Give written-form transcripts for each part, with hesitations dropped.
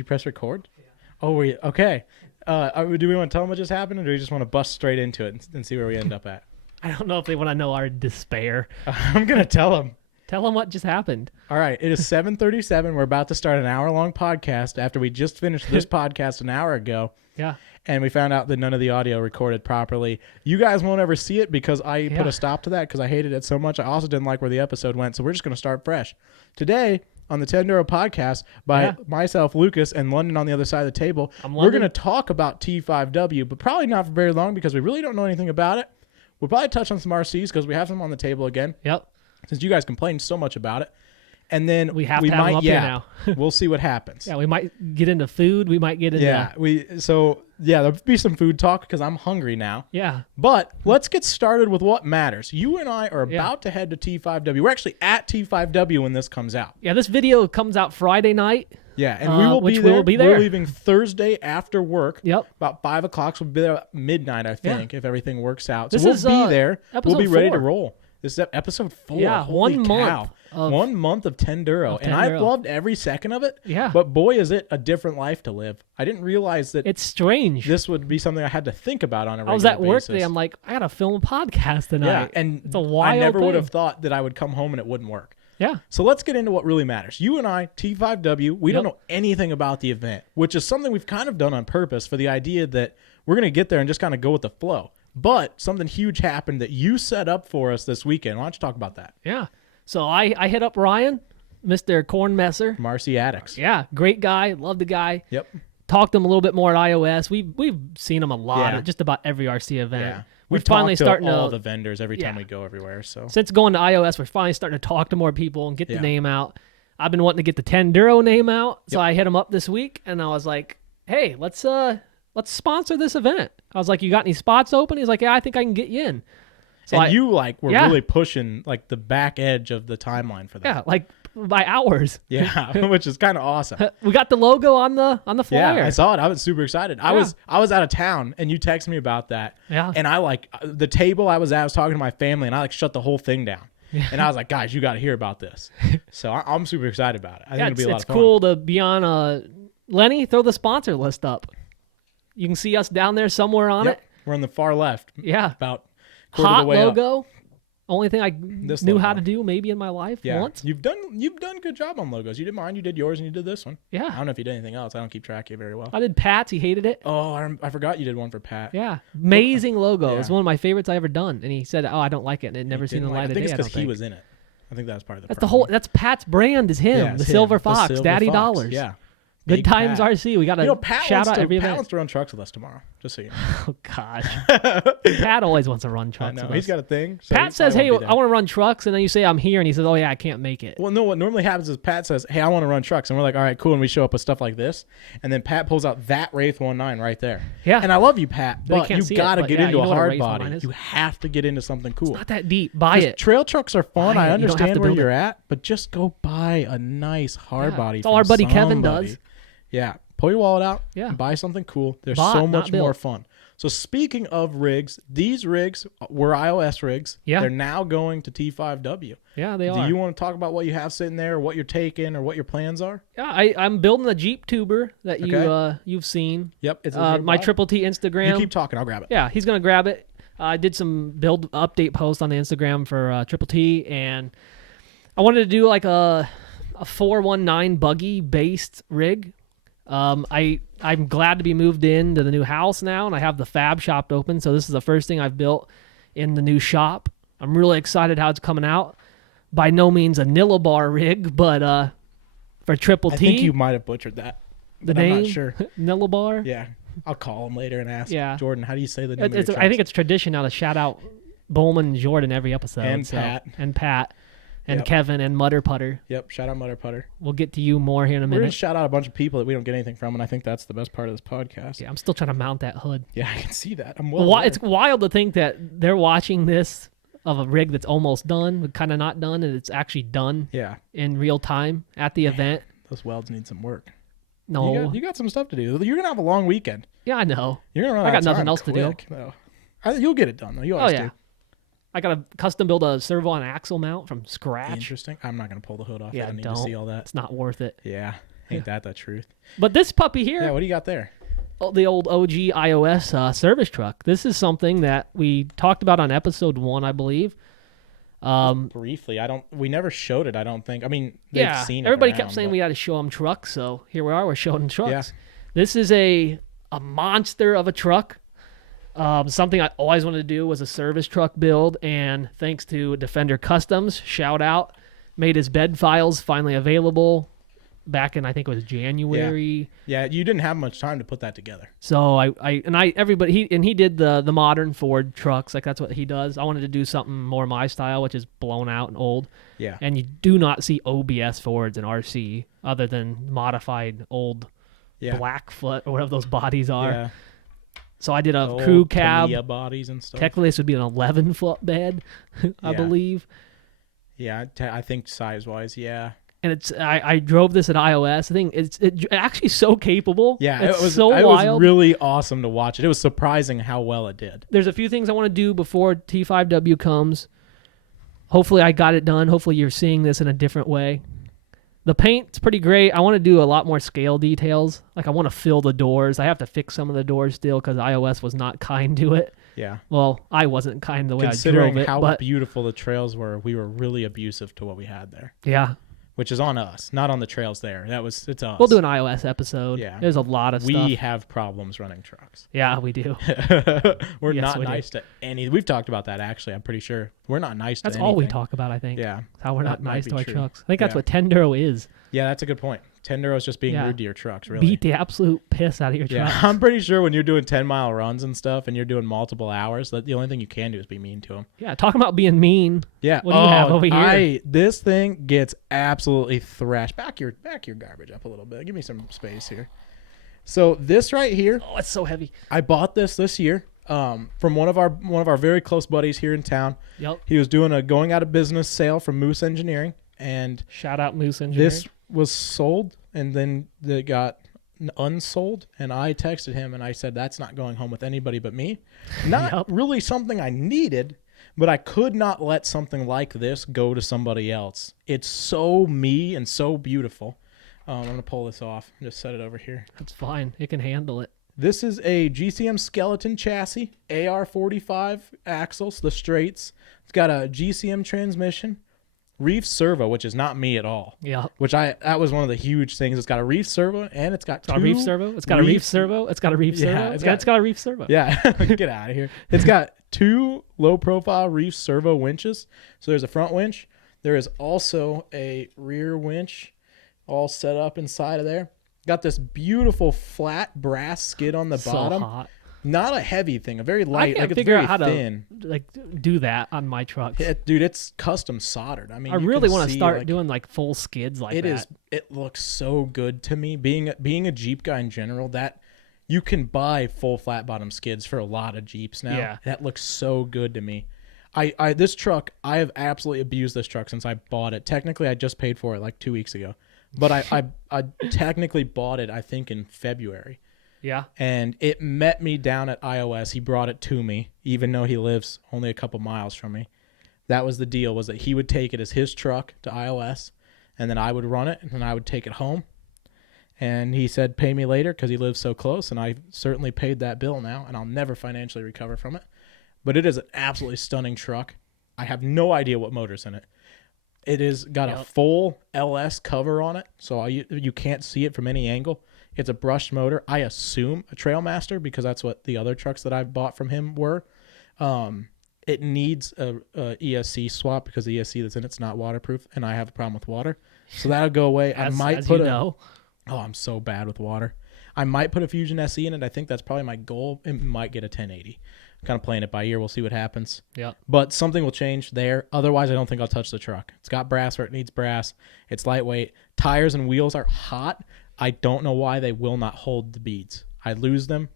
you press record? Yeah. Oh, okay. Do we want to tell them what just happened, or do we just want to bust straight into it and see where we end up at? I don't know if they want to know our despair. I'm going to tell them. Tell them what just happened. All right. It is 7:37. We're about to start an hour-long podcast after we just finished this podcast an hour ago. Yeah. And we found out that none of the audio recorded properly. You guys won't ever see it because I put a stop to that because I hated it so much. I also didn't like where the episode went, so we're just going to start fresh. Today, on the Tenduro podcast by myself, Lucas, and London on the other side of the table, we're going to talk about T5W, but probably not for very long because we really don't know anything about it. We'll probably touch on some RCs because we have them on the table again. Yep. Since you guys complained so much about it. And then we have to have them up here now. We'll see what happens. Yeah, we might get into food. We might get into... there'll be some food talk because I'm hungry now. Yeah. But let's get started with what matters. You and I are about to head to T5W. We're actually at T5W when this comes out. Yeah, this video comes out Friday night. Yeah, and we will be there. We're leaving Thursday after work. Yep. About 5 o'clock. So we'll be there at midnight, I think, if everything works out. So this we'll be there. We'll be ready to roll. This is episode 4. Yeah, Holy 1 month. Cow. 1 month of Tenduro. And I've loved every second of it. Yeah. But boy, is it a different life to live. I didn't realize that it's strange. This would be something I had to think about on a regular basis. I was at work today. today. I'm like, I got to film a podcast tonight. Yeah, and it's a wild I never thing. would have thought that I would come home and it wouldn't work. Yeah. So let's get into what really matters. You and I, T5W, we don't know anything about the event, which is something we've kind of done on purpose for the idea that we're going to get there and just kind of go with the flow. But something huge happened that you set up for us this weekend. Why don't you talk about that? Yeah. So I hit up Ryan, Mr. Kornmesser. Marcy Addicts. Yeah. Great guy. Love the guy. Yep. Talked to him a little bit more at iOS. We've seen him a lot at just about every RC event. Yeah. We're finally starting to all the vendors every time we go everywhere. So since going to iOS, we're finally starting to talk to more people and get the name out. I've been wanting to get the Tenduro name out. So I hit him up this week and I was like, hey, let's sponsor this event. I was like, you got any spots open? He's like, yeah, I think I can get you in. So and were really pushing like the back edge of the timeline for that. Yeah, like by hours. Yeah, which is kind of awesome. We got the logo on the flyer. Yeah, I saw it. I was super excited. I was out of town and you texted me about that. Yeah. And I the table I was talking to my family and I shut the whole thing down. Yeah. And I was like, guys, you got to hear about this. So I'm super excited about it. I think it'll be a lot of fun. It's cool to be on Lenny, throw the sponsor list up. You can see us down there somewhere on it. We're on the far left. Yeah. About quarter of hot the way logo. Up. Only thing I knew how to do maybe in my life once. You've done a good job on logos. You did mine, you did yours, and you did this one. Yeah. I don't know if you did anything else. I don't keep track of you very well. I did Pat's. He hated it. Oh, I forgot you did one for Pat. Yeah. Amazing logo. It's one of my favorites I ever done. And he said, I don't like it. And it never seen the light of day. I think it's because he was in it. I think that was part of the That's problem. That's Pat's brand is him. Yeah, the Silver Fox. Silver Daddy Fox. Dollars. Yeah. Good Times Pat. RC. We got to shout out every event. Pat wants to run trucks with us tomorrow, just so you know. Oh, gosh. Pat always wants to run trucks with us. He's got a thing. So Pat says, hey, I want to run trucks, and then you say, I'm here, and he says, oh, yeah, I can't make it. Well, no, what normally happens is Pat says, hey, I want to run trucks, and we're like, all right, cool, and we show up with stuff like this, and then Pat pulls out that Wraith 19 right there. Yeah. And I love you, Pat, but you got to get into a hard body. Is. You have to get into something cool. It's not that deep. Buy it. Trail trucks are fun. I understand where you're at, but just go buy a nice hard body. That's all our buddy Kevin does. Yeah. Pull your wallet out and buy something cool. They're so much more fun. So speaking of rigs, these rigs were iOS rigs. Yeah. They're now going to T5W. Yeah, they are. Do you want to talk about what you have sitting there, or what you're taking, or what your plans are? Yeah, I'm building a Jeep tuber that you've seen. Yep. It's my Triple T Instagram. You keep talking. I'll grab it. Yeah, he's going to grab it. I did some build update posts on the Instagram for Triple T, and I wanted to do like a 419 buggy-based rig. I'm glad to be moved into the new house now, and I have the fab shop open, so this is the first thing I've built in the new shop. I'm really excited how it's coming out. By no means a Nillabar rig, but for Triple T. I think you might have butchered that. The name? I'm not sure. Nillabar? Yeah. I'll call him later and ask Jordan, how do you say the name of your I think it's tradition now to shout out Bowman and Jordan every episode. And Pat. And Kevin and Mutter Putter. Yep, shout out Mutter Putter. We'll get to you more here in a minute. We're going to shout out a bunch of people that we don't get anything from, and I think that's the best part of this podcast. Yeah, I'm still trying to mount that hood. Yeah, I can see that. It's wild to think that they're watching this of a rig that's almost done, but kind of not done, and it's actually done in real time at the event. Those welds need some work. No. You got some stuff to do. You're going to have a long weekend. Yeah, I know. You're gonna run I got nothing else to do. Though. You'll get it done, though. You always do. I got to custom build a servo and axle mount from scratch. Interesting. I'm not going to pull the hood off. Yeah, I need to see all that. It's not worth it. Yeah. Ain't that the truth? But this puppy here, Yeah, what do you got there? the old OG iOS service truck. This is something that we talked about on episode 1, I believe. Briefly, we never showed it. I don't think. I mean, they've seen it. Everybody around, kept saying we had to show them trucks, so here we are. We're showing trucks. Yeah. This is a monster of a truck. Something I always wanted to do was a service truck build, and thanks to Defender Customs, shout out, made his bed files finally available back in, I think it was January. Yeah, you didn't have much time to put that together. So he did the modern Ford trucks, like that's what he does. I wanted to do something more my style, which is blown out and old. Yeah. And you do not see OBS Fords in RC other than modified old Blackfoot or whatever those bodies are. Yeah. So I did a crew cab. Tamiya bodies and stuff. Technically, this would be an 11-foot bed, I believe. Yeah, I think size-wise, yeah. And I drove this at iOS. I think it's actually so capable. Yeah, it's it was so wild. It was really awesome to watch it. It was surprising how well it did. There's a few things I want to do before T5W comes. Hopefully I got it done. Hopefully you're seeing this in a different way. The paint's pretty great. I want to do a lot more scale details. Like I want to fill the doors. I have to fix some of the doors still because iOS was not kind to it. Yeah. Well, I wasn't kind the way I drove it. Considering how beautiful the trails were, we were really abusive to what we had there. Yeah. Which is on us, not on the trails there. It's us. We'll do an iOS episode. Yeah. There's a lot of stuff. We have problems running trucks. Yeah, we do. We're Yes, not we do. nice to any. We've talked about that, actually. I'm pretty sure. We're not nice That's to anything. all we talk about, I think. Yeah. How we're not That might nice be to our true. trucks. I think that's Yeah. what Tenduro is. Yeah, that's a good point. Tenduro's just being rude to your trucks, really. Beat the absolute piss out of your Yeah, truck. I'm pretty sure when you're doing 10-mile runs and stuff and you're doing multiple hours, that the only thing you can do is be mean to them. Yeah, talking about being mean. Yeah. What do you have over here? This thing gets absolutely thrashed. Back your garbage up a little bit. Give me some space here. So this right here, Oh, it's so heavy. I bought this year from one of our very close buddies here in town. Yep. He was doing a going out of business sale from Moose Engineering, and Shout out Moose Engineering. this was sold, and then it got unsold, and I texted him and I said, that's not going home with anybody but me. Not really something I needed, but I could not let something like this go to somebody else. It's so me and so beautiful. I'm going to pull this off and just set it over here. That's fine. It can handle it. This is a GCM skeleton chassis, AR45 axles, the straights. It's got a GCM transmission, reef servo, which is not me at all. Yeah. That was one of the huge things. It's got a reef servo, and it's got a reef servo. It's got a reef servo. It's got a reef servo. Yeah, it's got a reef servo. Yeah, get out of here. It's got 2 low-profile reef servo winches. So there's a front winch. There is also a rear winch all set up inside of there. Got this beautiful flat brass skid on the bottom. Hot. Not a heavy thing, a very light. I can't it's figure very out how thin. to do that on my trucks. Dude, it's custom soldered. I mean, I really want to start doing like full skids like that. It looks so good to me. Being a Jeep guy in general, that you can buy full flat bottom skids for a lot of Jeeps now. Yeah. That looks so good to me. This truck, I have absolutely abused this truck since I bought it. Technically, I just paid for it like 2 weeks ago, but I technically bought it, I think, in February. Yeah. And it met me down at iOS. He brought it to me, even though he lives only a couple miles from me. That was the deal, was that he would take it as his truck to iOS, and then I would run it, and then I would take it home. And he said, pay me later, because he lives so close, and I certainly paid that bill now, and I'll never financially recover from it. But it is an absolutely stunning truck. I have no idea what motor's in it. It is got a full LS cover on it, so you can't see it from any angle. It's a brushed motor. I assume a Trailmaster, because that's what the other trucks that I've bought from him were. It needs a ESC swap, because the ESC that's in it's not waterproof, and I have a problem with water. So that'll go away. Oh, I'm so bad with water. I might put a Fusion SE in it. I think that's probably my goal. It might get a 1080. I'm kind of playing it by ear. We'll see what happens. Yeah. But something will change there. Otherwise, I don't think I'll touch the truck. It's got brass where it needs brass. It's lightweight. Tires and wheels are hot. I don't know why they will not hold the beads. I lose them.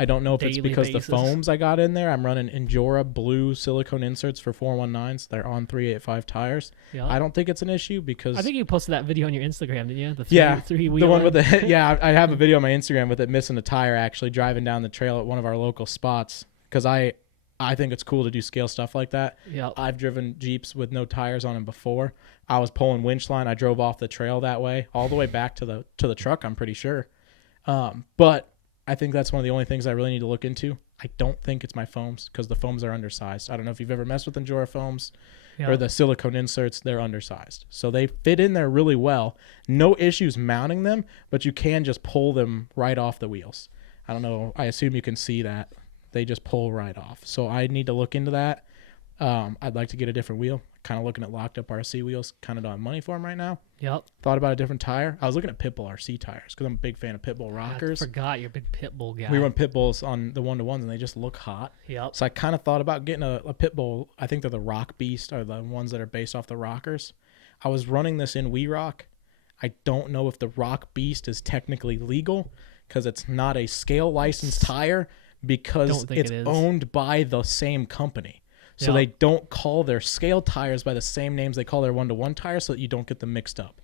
I don't know if it's because the foams I got in there. I'm running Injora blue silicone inserts for 419s. They're on 385 tires. Yeah. I don't think it's an issue because I think you posted that video on your Instagram, didn't you? The the one with the I have a video on my Instagram with it missing a tire, actually driving down the trail at one of our local spots, because I I think it's cool to do scale stuff like that. Yep. I've driven Jeeps with no tires on them before. I was pulling winch line. I drove off the trail that way, all the way back to the truck, I'm pretty sure. But I think that's one of the only things I really need to look into. I don't think it's my foams because the foams are undersized. I don't know if you've ever messed with Endura foams or the silicone inserts. They're undersized. So they fit in there really well. No issues mounting them, but you can just pull them right off the wheels. I don't know. I assume you can see that. They just pull right off. So I need to look into that. I'd like to get a different wheel. Kind of looking at locked up RC wheels. Kind of don't have money for them right now. Yep. Thought about a different tire. I was looking at Pitbull RC tires because I'm a big fan of Pitbull rockers. I forgot you're a big Pitbull guy. We run Pitbulls on the 1-to-1s and they just look hot. Yep. So I kind of thought about getting a Pitbull. I think they're the Rock Beast or the ones that are based off the rockers. I was running this in We Rock. I don't know if the Rock Beast is technically legal because it's not a scale licensed tire because it's owned by the same company. So they don't call their scale tires by the same names they call their 1-to-1 tires so that you don't get them mixed up.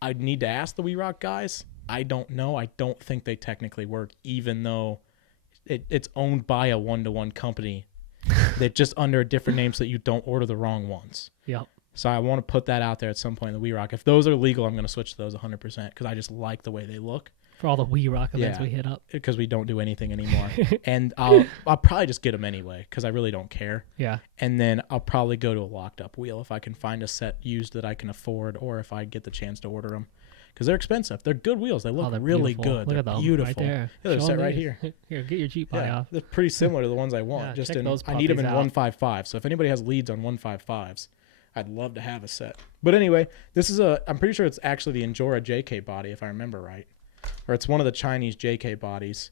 I'd need to ask the We Rock guys. I don't know. I don't think they technically work, even though it's owned by a 1-to-1 company. They're just under a different name so that you don't order the wrong ones. Yep. So I want to put that out there at some point in the We Rock. If those are legal, I'm going to switch to those 100% because I just like the way they look. For all the We Rock events we hit up. Because we don't do anything anymore. And I'll probably just get them anyway because I really don't care. Yeah. And then I'll probably go to a locked up wheel if I can find a set used that I can afford or if I get the chance to order them. Because they're expensive. They're good wheels. They look really good. Look at they're them beautiful. right there. Yeah, they're set right here. Here, get your Jeep by off. They're pretty similar to the ones I want. Yeah, I need them in 155. So if anybody has leads on 155s, I'd love to have a set. But anyway, I'm pretty sure it's actually the Endura JK body if I remember right. Or it's one of the Chinese JK bodies.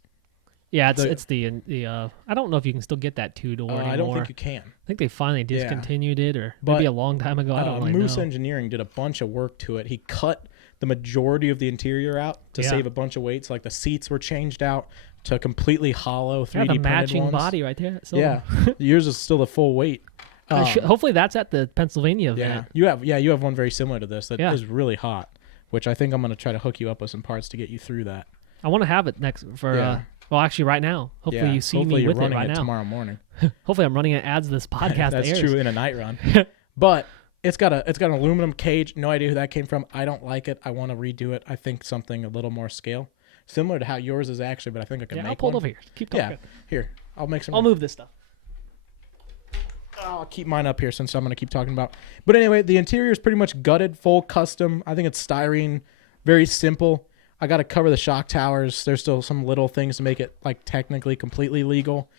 Yeah, it's the I don't know if you can still get that 2-door anymore. I don't think you can. I think they finally discontinued it or maybe a long time ago. I don't really know. Moose Engineering did a bunch of work to it. He cut the majority of the interior out to save a bunch of weight. So like the seats were changed out to completely hollow 3D printed ones. The matching body right there. So. Yeah, yours is still the full weight. Hopefully that's at the Pennsylvania event. You have one very similar to this that is really hot, which I think I'm going to try to hook you up with some parts to get you through that. I want to have it next for well, actually right now. Hopefully you see me with it right now. Tomorrow morning. Hopefully I'm running it as this podcast That's airs. true in a night run. But it's got an aluminum cage. No idea who that came from. I don't like it. I want to redo it. I think something a little more scale. Similar to how yours is actually, but I think I can make one. I'll pull it over here. Keep talking. Yeah, here. I'll make some. I'll move this stuff. I'll keep mine up here since I'm going to keep talking about. But anyway, the interior is pretty much gutted, full custom. I think it's styrene, very simple. I got to cover the shock towers. There's still some little things to make it like technically completely legal,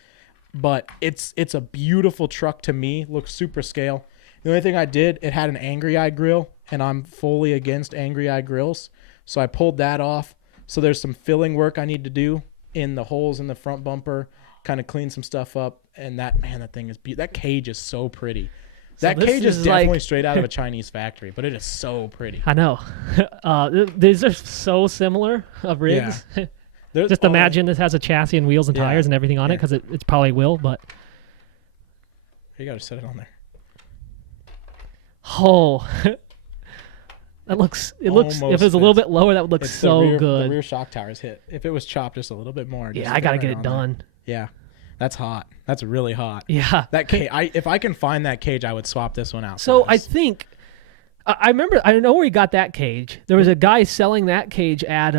but it's a beautiful truck to me. Looks super scale. The only thing I did, it had an angry eye grill, and I'm fully against angry eye grills, so I pulled that off. So there's some filling work I need to do in the holes in the front bumper, kind of clean some stuff up, and that thing is that cage is so pretty. That cage is definitely straight out of a Chinese factory, but it is so pretty. I know. These are so similar of rigs. Yeah. Just imagine this has a chassis and wheels and tires and everything on it, because it probably will, but... You got to set it on there. Oh. It looks, if it was a little bit lower, that would look so good. The rear shock towers hit. If it was chopped just a little bit more. Yeah, I got to get it done. Yeah. That's hot. That's really hot. Yeah. That cage. If I can find that cage, I would swap this one out. So I think, I know where he got that cage. There was a guy selling that cage at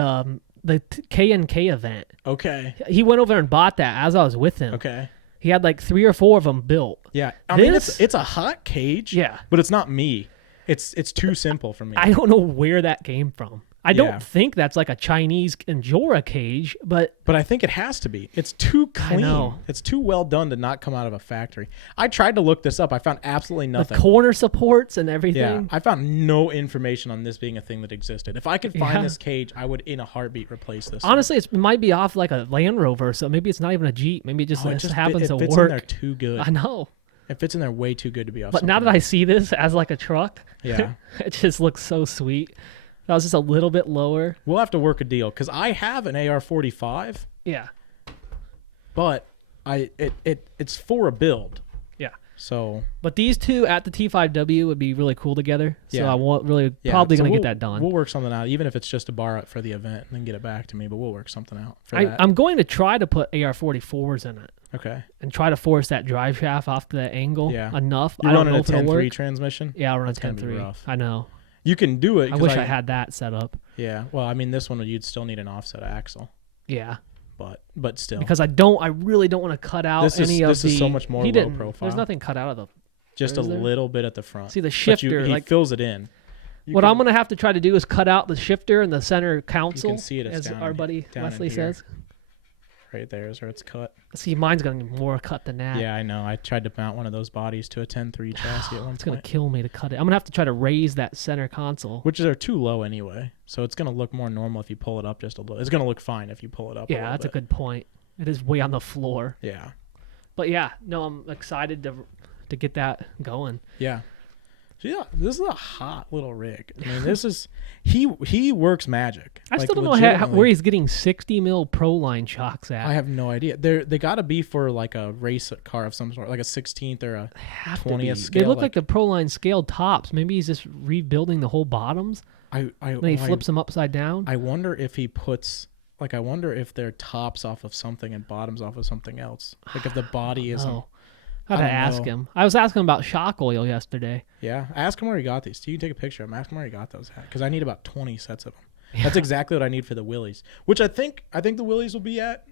the K&K event. Okay. He went over and bought that as I was with him. Okay. He had like 3 or 4 of them built. Yeah. I mean, it's a hot cage. Yeah. But it's not me. It's too simple for me. I don't know where that came from. I don't think that's like a Chinese Endura cage, but I think it has to be. It's too clean. I know. It's too well done to not come out of a factory. I tried to look this up. I found absolutely nothing. The corner supports and everything. Yeah, I found no information on this being a thing that existed. If I could find this cage, I would in a heartbeat replace this. Honestly, it might be off like a Land Rover, so maybe it's not even a Jeep. Maybe it just happens to work. It fits in there too good. I know. It fits in there way too good to be off. But now that I see this as like a truck, yeah, it just looks so sweet. That was just a little bit lower. We'll have to work a deal because I have an AR-45. Yeah. But it's for a build. Yeah. So. But these two at the T5W would be really cool together. So I won't probably going to get that done. We'll work something out, even if it's just to borrow it for the event and then get it back to me. But we'll work something out for that. I'm going to try to put AR-44s in it. Okay. and try to force that drive shaft off to that angle enough. You're I don't running know a if it'll 10.3 work. transmission? Yeah, I'll run a That's gonna be 10.3. rough. I know. You can do it. I wish I had that set up. Yeah. Well, I mean, this one you'd still need an offset axle. Yeah. But still. Because I really don't want to cut out This is so much more low profile. There's nothing cut out of the. Just a little bit at the front. See the shifter, he fills it in. I'm gonna have to try to do is cut out the shifter and the center console. You can see it. It's as down our buddy down Wesley says. Right there is where it's cut. See, mine's gonna be more cut than that. Yeah, I know. I tried to mount one of those bodies to a 10.3 chassis at one It's point. gonna kill me to cut it. I'm gonna have to try to raise that center console. Which are too low anyway, so it's gonna look more normal if you pull it up just a little. It's gonna look fine if you pull it up. Yeah, that's a good point. It is way on the floor. Yeah. But yeah, no, I'm excited to get that going. Yeah. So yeah, this is a hot little rig. I mean, this is he works magic. I still don't know where he's getting 60 mil Pro Line shocks at. I have no idea. They got to be for like a race car of some sort, like a 16th or a 20th scale. They look like the Pro Line scaled tops. Maybe he's just rebuilding the whole bottoms. Then he flips them upside down. I wonder if he puts I wonder if they're tops off of something and bottoms off of something else. Like if the body isn't. I had to ask him. I was asking about shock oil yesterday. Yeah, ask him where he got these. You can take a picture of them. Ask him where he got those at, because I need about 20 sets of them. Yeah. That's exactly what I need for the Willies, which I think the Willies will be at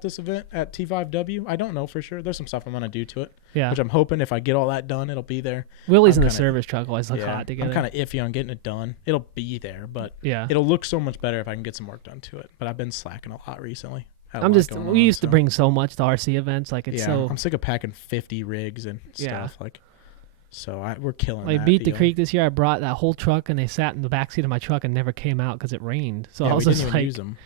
this event at T5W. I don't know for sure. There's some stuff I'm gonna do to it. Yeah. Which I'm hoping if I get all that done, it'll be there. Willie's in the service truck always look hot together. I'm kind of iffy on getting it done. It'll be there, but yeah, it'll look so much better if I can get some work done to it. But I've been slacking a lot recently. We used to bring so much to RC events, like it's so. I'm sick of packing 50 rigs and stuff So we're killing. Like Beat the Creek this year, I brought that whole truck and they sat in the backseat of my truck and never came out because it rained. So I was just like, use them.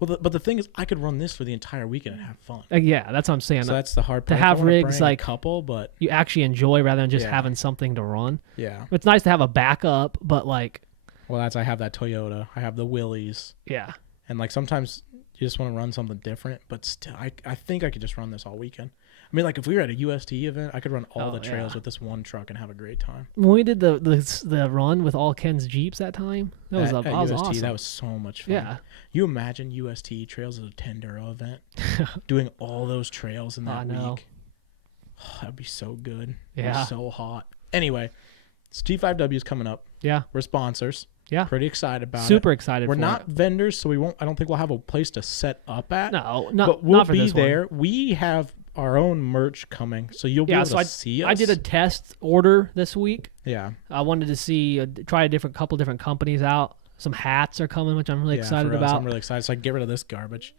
Well, but the thing is, I could run this for the entire weekend and have fun. Yeah, that's what I'm saying. So that's the hard part. To have rigs like a couple, but you actually enjoy rather than just having something to run. Yeah, it's nice to have a backup, but like. Well, I have that Toyota. I have the Willys. Yeah. And like sometimes you just want to run something different, but still, I think I could just run this all weekend. I mean, like if we were at a UST event, I could run all the trails with this one truck and have a great time. When we did the run with all Ken's Jeeps that time, that was awesome. That was so much fun. Yeah. You imagine UST trails as a 10-Duro event, doing all those trails in that week. Oh, that'd be so good. Yeah. So hot. Anyway, T5W is coming up. Yeah. We're sponsors. Yeah. Pretty excited about it. Super excited. We're not vendors, so I don't think we'll have a place to set up at. No, but we'll not for be this there. one. We have our own merch coming, so you'll be able to see us. I did a test order this week. Yeah. I wanted to see, try a couple different companies out. Some hats are coming, which I'm really excited about. I'm really excited, so I can get rid of this garbage.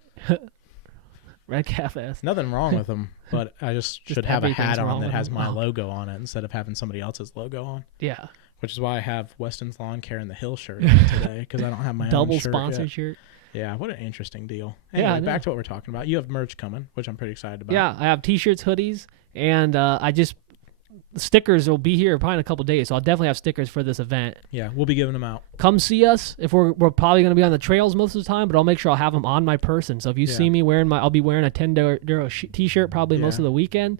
Red Cafe. Nothing wrong with them, but I just should have a hat on that has my logo on it instead of having somebody else's logo on. Yeah. Which is why I have Weston's Lawn Care and the Hill shirt on today, because I don't have my double own shirt sponsor yet. shirt. Yeah, what an interesting deal. Anyway, back to what we're talking about. You have merch coming, which I'm pretty excited about. Yeah, I have T-shirts, hoodies, and stickers will be here probably in a couple days, so I'll definitely have stickers for this event. Yeah, we'll be giving them out. Come see us. If we're probably going to be on the trails most of the time, but I'll make sure I'll have them on my person. So if you see me I'll be wearing a 10-Duro T-shirt probably most of the weekend.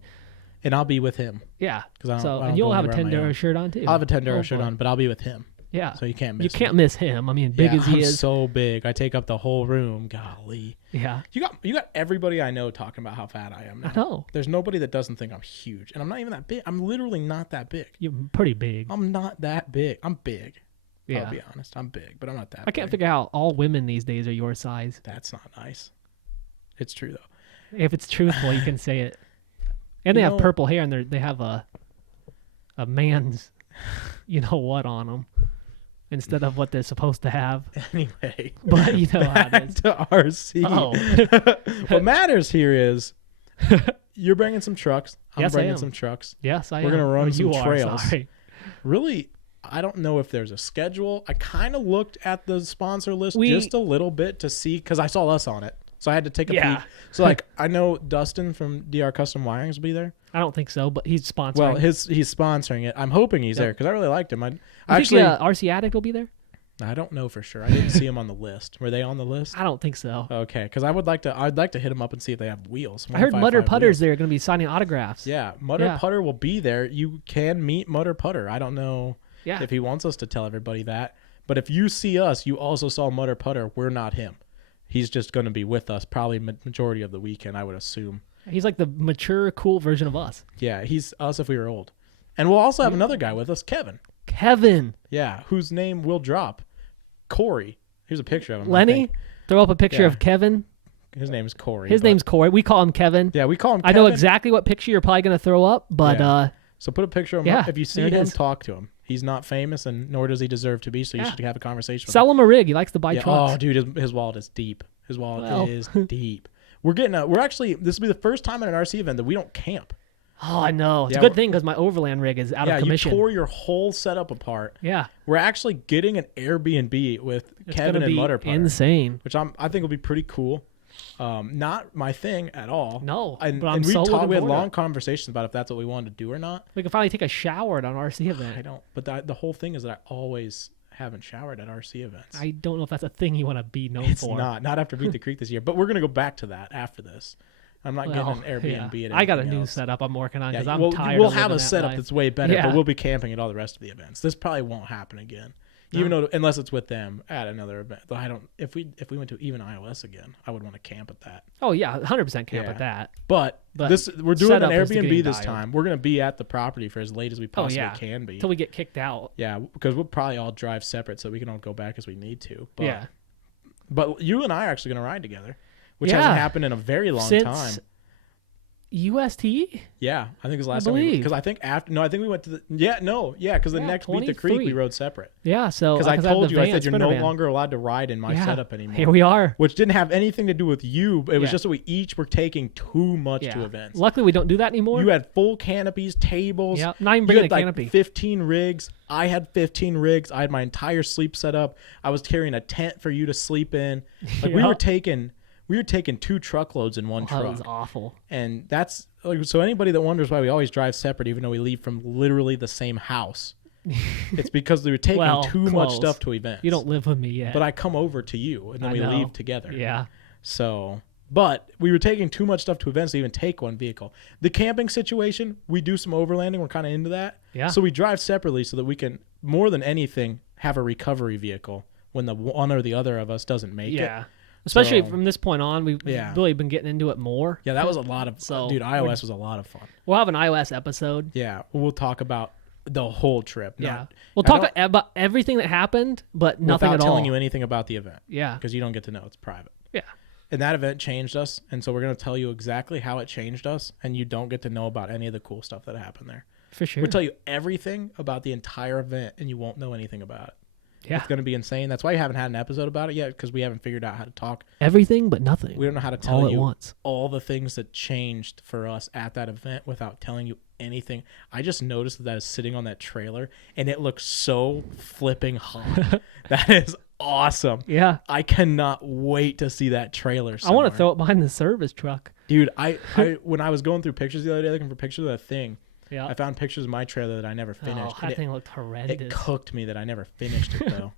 And I'll be with him. Yeah. And you'll have a 10-Duro shirt on too. I'll have a 10-Duro shirt on, but I'll be with him. Yeah. So you can't miss You can't miss him. I mean, big as he is. So big. I take up the whole room. Golly. Yeah. You got everybody I know talking about how fat I am now. I know. There's nobody that doesn't think I'm huge. And I'm not even that big. I'm literally not that big. You're pretty big. I'm not that big. I'm big. Yeah. I'll be honest. I'm big, but I'm not that big. I can't figure out how all women these days are your size. That's not nice. It's true, though. If it's truthful, you can say it. And they have purple hair, and they have a man's, you know what, on them instead of what they're supposed to have. Anyway, but you know how it is. To RC. Oh. What matters here is you're bringing some trucks. I'm bringing some trucks. Yes, I am. We're gonna run some trails. Sorry. Really, I don't know if there's a schedule. I kind of looked at the sponsor list just a little bit to see, because I saw us on it. So I had to take a peek. So like I know Dustin from DR Custom Wirings will be there. I don't think so, but he's sponsoring. Well, he's sponsoring it. I'm hoping he's there because I really liked him. I actually think RC Addict will be there. I don't know for sure. I didn't see him on the list. Were they on the list? I don't think so. Okay, because I'd like to hit him up and see if they have wheels. I heard Mutter Putter's there going to be signing autographs. Yeah, Mutter Putter will be there. You can meet Mutter Putter. I don't know if he wants us to tell everybody that, but if you see us, you also saw Mutter Putter. We're not him. He's just going to be with us probably majority of the weekend, I would assume. He's like the mature, cool version of us. Yeah, he's us if we were old. And we'll also have another guy with us, Kevin. Kevin. Yeah, whose name will drop. Corey. Here's a picture of him. Lenny, throw up a picture of Kevin. His name's Corey. His name's Corey. We call him Kevin. Yeah, we call him Kevin. I know exactly what picture you're probably going to throw up, but so put a picture of him up. If you see him, talk to him. He's not famous, and nor does he deserve to be, so you should have a conversation with him. Sell him a rig. He likes to buy trucks. Oh, dude, his wallet is deep. His wallet is deep. We're actually, this will be the first time at an RC event that we don't camp. Oh, I know. It's a good thing because my overland rig is out of commission. You tore your whole setup apart. Yeah. We're actually getting an Airbnb with Kevin and Mutter Putter. Insane. Which I think will be pretty cool. Not my thing at all. No. And we had long conversations about if that's what we wanted to do or not. We can finally take a shower at an RC event. I don't. But the whole thing is that I always haven't showered at RC events. I don't know if that's a thing you want to be known for. It's not after Beat the Creek this year. But we're going to go back to that after this. I'm not getting an Airbnb. I got a new setup I'm working on because I'm tired. We'll have a setup that's way better, but we'll be camping at all the rest of the events. This probably won't happen again, even though unless it's with them at another event. Though I don't. If we went to even iOS again, I would want to camp at that. Oh yeah, 100% camp at that. But we're doing an Airbnb this time. We're gonna be at the property for as late as we possibly can be until we get kicked out. Yeah, because we'll probably all drive separate so we can all go back as we need to. But, but you and I are actually gonna ride together, which hasn't happened in a very long time. UST? Yeah, I think it was last time because I think we went to the because the next Beat the Creek we rode separate. Yeah, so because I told you I said you're no longer allowed to ride in my setup anymore. Here we are, which didn't have anything to do with you. It was just that we each were taking too much to events. Luckily, we don't do that anymore. You had full canopies, tables. Yeah, not even bringing a canopy. 15 rigs. I had 15 rigs. I had my entire sleep set up. I was carrying a tent for you to sleep in. Like we were taking 2 truckloads in one truck. That was awful. And that's so anybody that wonders why we always drive separate, even though we leave from literally the same house, it's because we were taking too much stuff to events. You don't live with me yet. But I come over to you, and then we leave together. Yeah. So, but we were taking too much stuff to events to even take one vehicle. The camping situation, we do some overlanding. We're kind of into that. Yeah. So we drive separately so that we can, more than anything, have a recovery vehicle when the one or the other of us doesn't make it. Yeah. Especially from this point on, we've really been getting into it more. Yeah, that was a lot of dude, iOS was a lot of fun. We'll have an iOS episode. Yeah, we'll talk about the whole trip. We'll talk about everything that happened, but nothing at all. Without telling you anything about the event. Yeah. Because you don't get to know. It's private. Yeah. And that event changed us, and so we're going to tell you exactly how it changed us, and you don't get to know about any of the cool stuff that happened there. For sure. We'll tell you everything about the entire event, and you won't know anything about it. Yeah. It's going to be insane. That's why you haven't had an episode about it yet, because we haven't figured out how to talk. Everything but nothing. We don't know how to tell you all the things that changed for us at that event without telling you anything. I just noticed that I was sitting on that trailer, and it looks so flipping hot. That is awesome. Yeah. I cannot wait to see that trailer somewhere. I want to throw it behind the service truck. Dude, I when I was going through pictures the other day looking for pictures of that thing, yeah. I found pictures of my trailer that I never finished. Oh, that thing looked horrendous. It cooked me that I never finished it, though.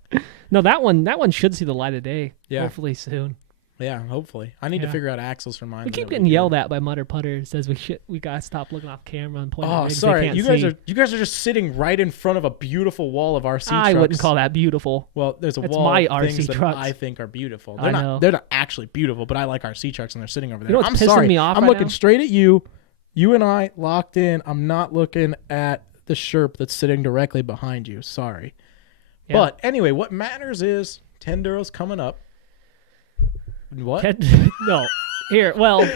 No, that one should see the light of day. Yeah. Hopefully soon. Yeah, hopefully. I need to figure out axles for mine. We keep getting yelled at by Mutter Putter. Says we gotta stop looking off camera and pointing. Oh, sorry. You guys are just sitting right in front of a beautiful wall of RC trucks. I wouldn't call that beautiful. Well, there's a That's wall my of things RC trucks. that I think are beautiful. I know. They're not actually beautiful, but I like RC trucks, and they're sitting over there. You know what's pissing me off I'm right looking now? straight at you. You and I locked in. I'm not looking at the Sherp that's sitting directly behind you. Sorry. Yeah. But anyway, what matters is Tenduro's coming up. What? No. Here, well.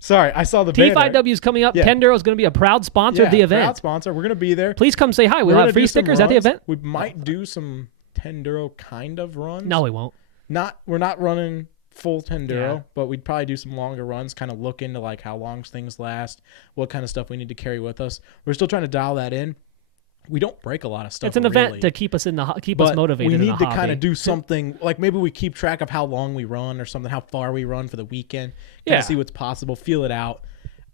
Sorry, I saw the banner. T5W is coming up. Yeah. Tenduro is going to be a proud sponsor of the event. Proud sponsor. We're going to be there. Please come say hi. We'll have free stickers at the event. We might do some Tenduro kind of runs. No, we won't. We're not running full Tenduro, but we'd probably do some longer runs, kind of look into like how long things last, what kind of stuff we need to carry with us. We're still trying to dial that in. We don't break a lot of stuff. It's an event to keep us us motivated. We need to kind of do something like maybe we keep track of how long we run or something, how far we run for the weekend. Kind of see what's possible, feel it out.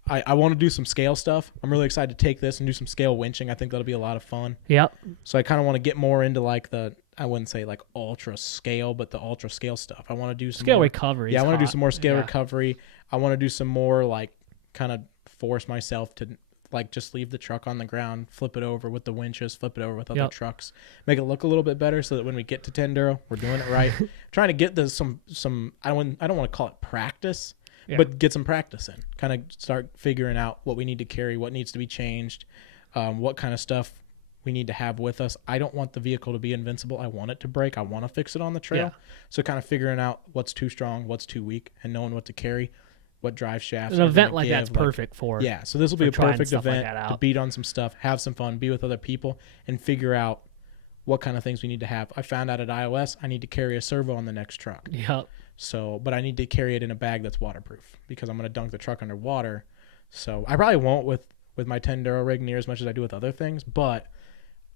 I want to do some scale stuff. I'm really excited to take this and do some scale winching. I think that'll be a lot of fun. Yep. So I kind of want to get more into like I wouldn't say like ultra scale, but the ultra scale stuff. I want to do some scale recovery. Yeah, I want to do some more scale recovery. I want to do some more like kind of force myself to like just leave the truck on the ground, flip it over with the winches, flip it over with other trucks, make it look a little bit better so that when we get to Tenduro, we're doing it right. Trying to get some I don't want to call it practice, but get some practice in. Kind of start figuring out what we need to carry, what needs to be changed, what kind of stuff we need to have with us. I don't want the vehicle to be invincible. I want it to break. I want to fix it on the trail. So kind of figuring out what's too strong, what's too weak, and knowing what to carry, what drive shafts. An event like that's perfect for. Yeah, so this will be a perfect event to beat on some stuff, have some fun, be with other people, and figure out what kind of things we need to have. I found out at iOS I need to carry a servo on the next truck. Yep. So, but I need to carry it in a bag that's waterproof because I'm going to dunk the truck under water. So I probably won't with my Tenduro rig near as much as I do with other things, but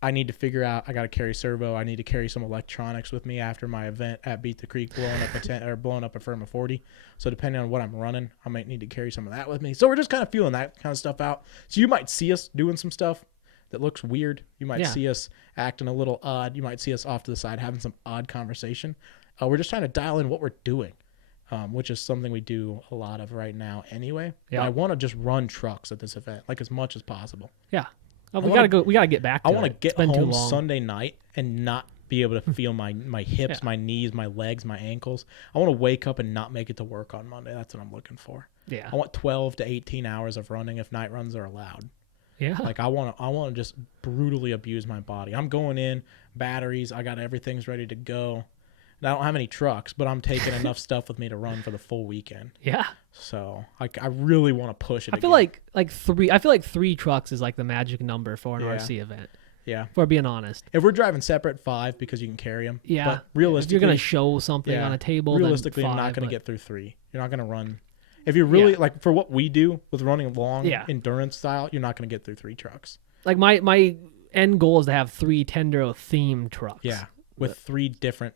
I need to figure out, I got to carry servo. I need to carry some electronics with me after my event at Beat the Creek, blowing up a Firma 40. So depending on what I'm running, I might need to carry some of that with me. So we're just kind of feeling that kind of stuff out. So you might see us doing some stuff that looks weird. You might see us acting a little odd. You might see us off to the side having some odd conversation. We're just trying to dial in what we're doing, which is something we do a lot of right now anyway. Yeah. I want to just run trucks at this event, like as much as possible. Yeah. Oh, we gotta get back to it. I want to get home Sunday night and not be able to feel my hips, my knees, my legs, my ankles. I want to wake up and not make it to work on Monday. That's what I'm looking for. Yeah. I want 12 to 18 hours of running if night runs are allowed. Yeah. Like I want to just brutally abuse my body. I'm going in, batteries, I got everything's ready to go. And I don't have any trucks, but I'm taking enough stuff with me to run for the full weekend. Yeah. So I really want to push it. I feel like three. I feel like 3 trucks is like the magic number for an RC event. Yeah. If we're being honest. If we're driving separate, 5 because you can carry them. Yeah. But realistically, if you're gonna show something on a table, realistically, then 5, you're not gonna get through 3. You're not gonna run. If you're really like for what we do with running long endurance style, you're not gonna get through 3 trucks. Like my end goal is to have 3 Tenduro themed trucks. Yeah. With 3 different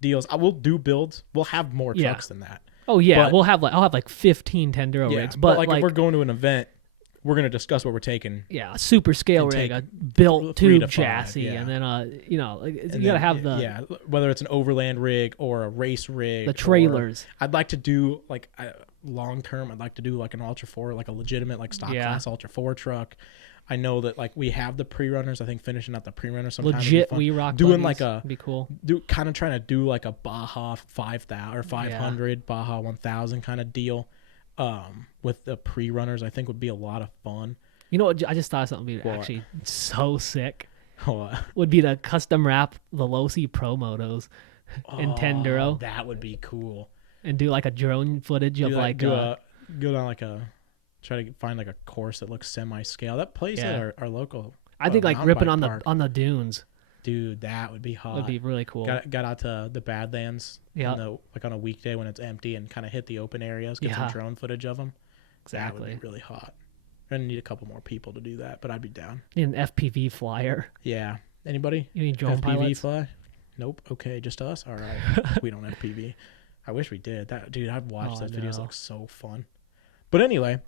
deals. I will do builds. We'll have more trucks than that. Oh yeah, but I'll have like 15 Tenduro rigs. But like if we're going to an event, we're gonna discuss what we're taking. Yeah, a super scale rig, a built tube chassis, and then you gotta have the whether it's an overland rig or a race rig, the trailers. I'd like to do like long term. I'd like to do like an Ultra 4, like a legitimate like stock class Ultra 4 truck. I know that like we have the pre-runners. I think finishing out the pre-runner sometime legit we rock doing buggies like a be cool. Kind of trying to do like a Baja 5000 or 500 Baja 1000 kind of deal with the pre-runners. I think would be a lot of fun. You know what? I just thought of something would be actually so sick. What? Would be to custom wrap the Losi Pro Motos in Tenduro. That would be cool. And do like a drone footage of like go down like a. Try to find like a course that looks semi-scale. That place at our local. I think like ripping on the dunes. Dude, that would be hot. Would be really cool. Got out to the Badlands. Like on a weekday when it's empty and kind of hit the open areas. Get some drone footage of them. Exactly. That would be really hot. We're gonna need a couple more people to do that, but I'd be down. Need an FPV flyer. Yeah. Anybody? You need drone FPV pilots? fly? Nope. Okay, just us. All right. We don't FPV. I wish we did. That dude, I'd watch those videos. Look so fun. But anyway.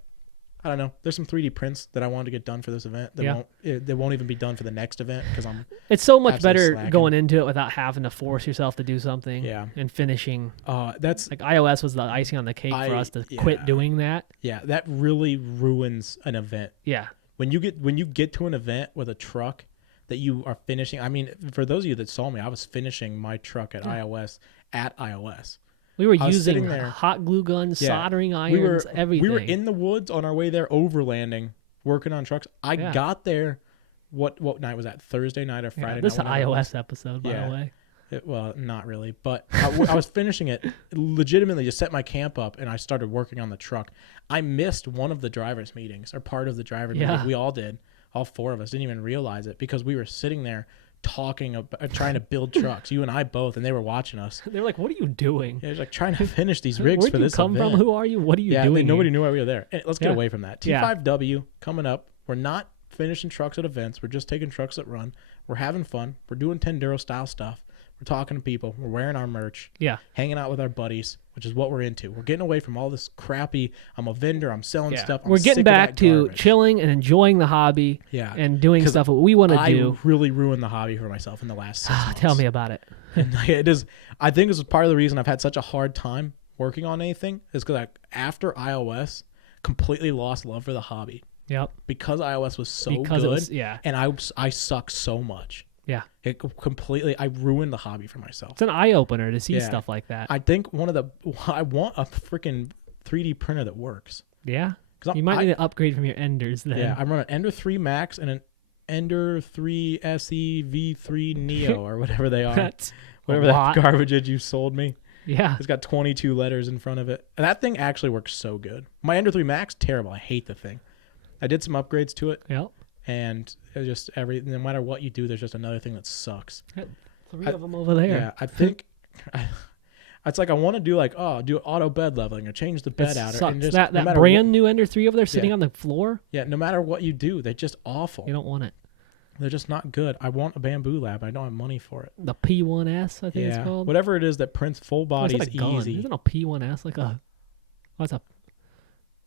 I don't know. There's some 3D prints that I wanted to get done for this event. They won't even be done for the next event because I'm. It's so much better going into it without having to force yourself to do something. Yeah. And finishing. That's like iOS was the icing on the cake for us to quit doing that. Yeah, that really ruins an event. Yeah. When you get to an event with a truck that you are finishing. I mean, for those of you that saw me, I was finishing my truck at iOS. We were using hot glue guns, soldering irons, everything. We were in the woods on our way there, overlanding, working on trucks. I got there. What night was that? Thursday night or Friday night? This is an iOS episode, by the way. Well, not really, but I was finishing it legitimately. Just set my camp up, and I started working on the truck. I missed one of the drivers' meetings, or part of the driver meeting. We all did. All 4 of us didn't even realize it because we were sitting there talking about trying to build trucks, you and I both, and they were watching us. They were like, "What are you doing?" Yeah, like trying to finish these rigs for this event. Where'd you come from? Who are you? What are you doing? Nobody knew why we were there. And let's get away from that. T5W coming up. We're not finishing trucks at events. We're just taking trucks that run. We're having fun. We're doing Tenduro style stuff. We're talking to people. We're wearing our merch. Yeah. Hanging out with our buddies, which is what we're into. We're getting away from all this crappy, I'm a vendor, I'm selling stuff. We're getting back to chilling and enjoying the hobby and doing stuff that we want to do. I really ruined the hobby for myself in the last 6 months. Tell me about it. And it is. I think this is part of the reason I've had such a hard time working on anything is because after iOS, completely lost love for the hobby. Yep. Because iOS was so good. And I suck so much. Yeah. I ruined the hobby for myself. It's an eye-opener to see stuff like that. I think I want a freaking 3D printer that works. Yeah. You might need to upgrade from your Enders then. Yeah, I run an Ender 3 Max and an Ender 3 SE V3 Neo or whatever they are. That's whatever that garbage is you sold me. Yeah. It's got 22 letters in front of it. And that thing actually works so good. My Ender 3 Max, terrible. I hate the thing. I did some upgrades to it. Yep. And it's just no matter what you do, there's just another thing that sucks. 3 of them over there. Yeah, I think... It's like I want to do do auto bed leveling or change the bed out. Sucks. And just, that brand new Ender 3 over there sitting on the floor? Yeah, no matter what you do, they're just awful. You don't want it. They're just not good. I want a bamboo lab. I don't have money for it. The P1S, I think it's called. Whatever it is that prints full bodies easy. Isn't a P1S like what's a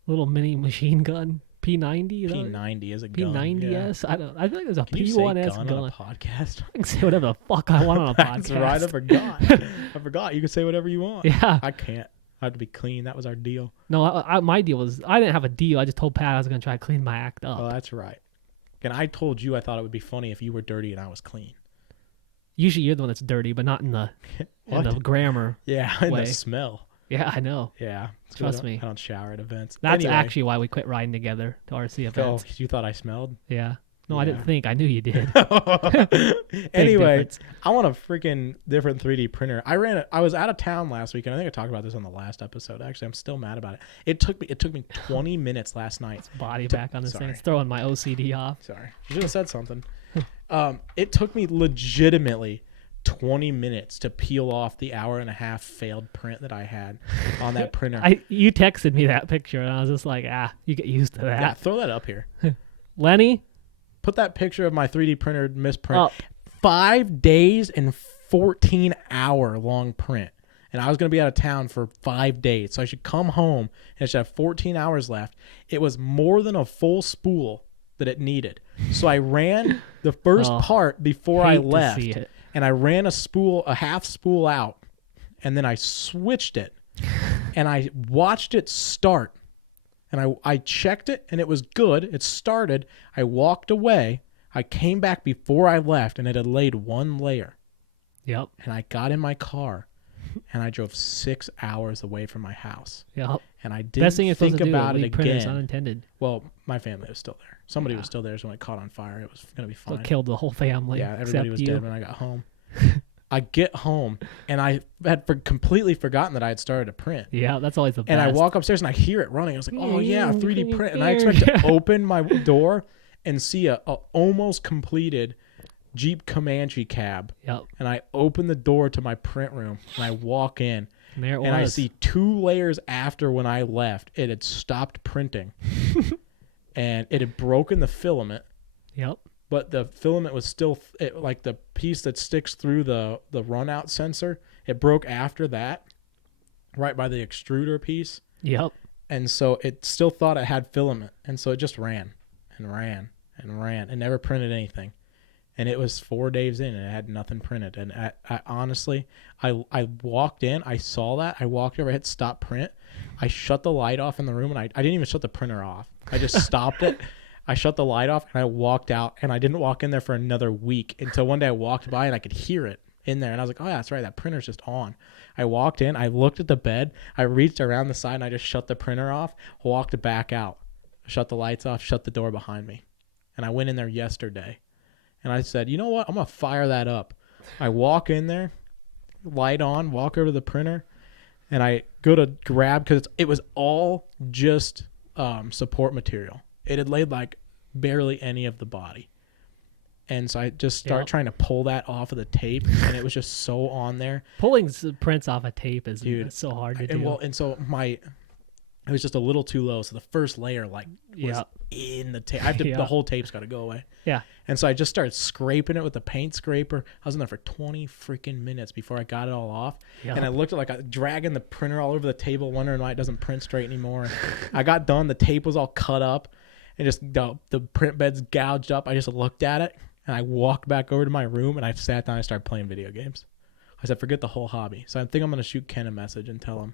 little mini machine gun? P90? P90 is a gun. P90S? Yeah. I think there's a Can P1S you say gun on a podcast? I can say whatever the fuck I want on a podcast. That's right. I forgot. I forgot. You can say whatever you want. Yeah. I can't. I have to be clean. That was our deal. No, my deal was I didn't have a deal. I just told Pat I was going to try to clean my act up. Oh, that's right. And I told you I thought it would be funny if you were dirty and I was clean. Usually you're the one that's dirty, but not in the grammar in way. the smell. Yeah, I know. Yeah. Trust me. I don't shower at events. That's actually why we quit riding together to RC events. Oh, you thought I smelled? Yeah. No, I didn't think. I knew you did. Anyway, I want a freaking different 3D printer. I was out of town last week, and I think I talked about this on the last episode. Actually, I'm still mad about it. It took me 20 minutes last night. It's body back on this thing. It's throwing my OCD off. Sorry. You should have said something. It took me legitimately 20 minutes to peel off the hour-and-a-half failed print that I had on that printer. You texted me that picture, and I was just like, you get used to that. Yeah, throw that up here. Lenny? Put that picture of my 3D printer misprint. 5 days and 14-hour long print. And I was going to be out of town for 5 days. So I should come home, and I should have 14 hours left. It was more than a full spool that it needed. So I ran the first part before I left. And I ran a half spool out, and then I switched it, and I watched it start, and I checked it, and it was good. It started. I walked away. I came back before I left, and it had laid one layer. Yep. And I got in my car, and I drove 6 hours away from my house. Yep. And I didn't think about it again. Unintended. Well, my family was still there. Somebody was still there, so when it caught on fire, it was going to be fine. It killed the whole family. Yeah, everybody was dead when I got home. I get home, and I had completely forgotten that I had started to print. Yeah, that's always the best. And I walk upstairs, and I hear it running. I was like, oh, yeah, 3D print. And I expect to open my door and see a almost completed Jeep Comanche cab. Yep. And I open the door to my print room, and I walk in. And there it was. And I see 2 layers after when I left, it had stopped printing. And it had broken the filament. Yep. But the filament was still, like the piece that sticks through the run-out sensor, it broke after that, right by the extruder piece. Yep. And so it still thought it had filament. And so it just ran and ran and ran and never printed anything. And it was 4 days in, and it had nothing printed. And I honestly, I walked in, I saw that, I walked over, hit stop print. I shut the light off in the room, and I didn't even shut the printer off. I just stopped it. I shut the light off, and I walked out, and I didn't walk in there for another week until one day I walked by, and I could hear it in there. And I was like, oh, yeah, that's right. That printer's just on. I walked in. I looked at the bed. I reached around the side, and I just shut the printer off, walked back out, shut the lights off, shut the door behind me. And I went in there yesterday, and I said, you know what? I'm going to fire that up. I walk in there, light on, walk over to the printer, and I go to grab, because it was all just support material. It had laid like barely any of the body. And so I just start trying to pull that off of the tape, and it was just so on there. Pulling prints off a tape is so hard to do. And so it was just a little too low. So the first layer was in the tape. The whole tape's got to go away. Yeah. And so I just started scraping it with the paint scraper. I was in there for 20 freaking minutes before I got it all off. Yep. And I looked at dragging the printer all over the table, wondering why it doesn't print straight anymore. And I got done. The tape was all cut up, and just the print bed's gouged up. I just looked at it, and I walked back over to my room, and I sat down and started playing video games. I said, forget the whole hobby. So I think I'm going to shoot Ken a message and tell him,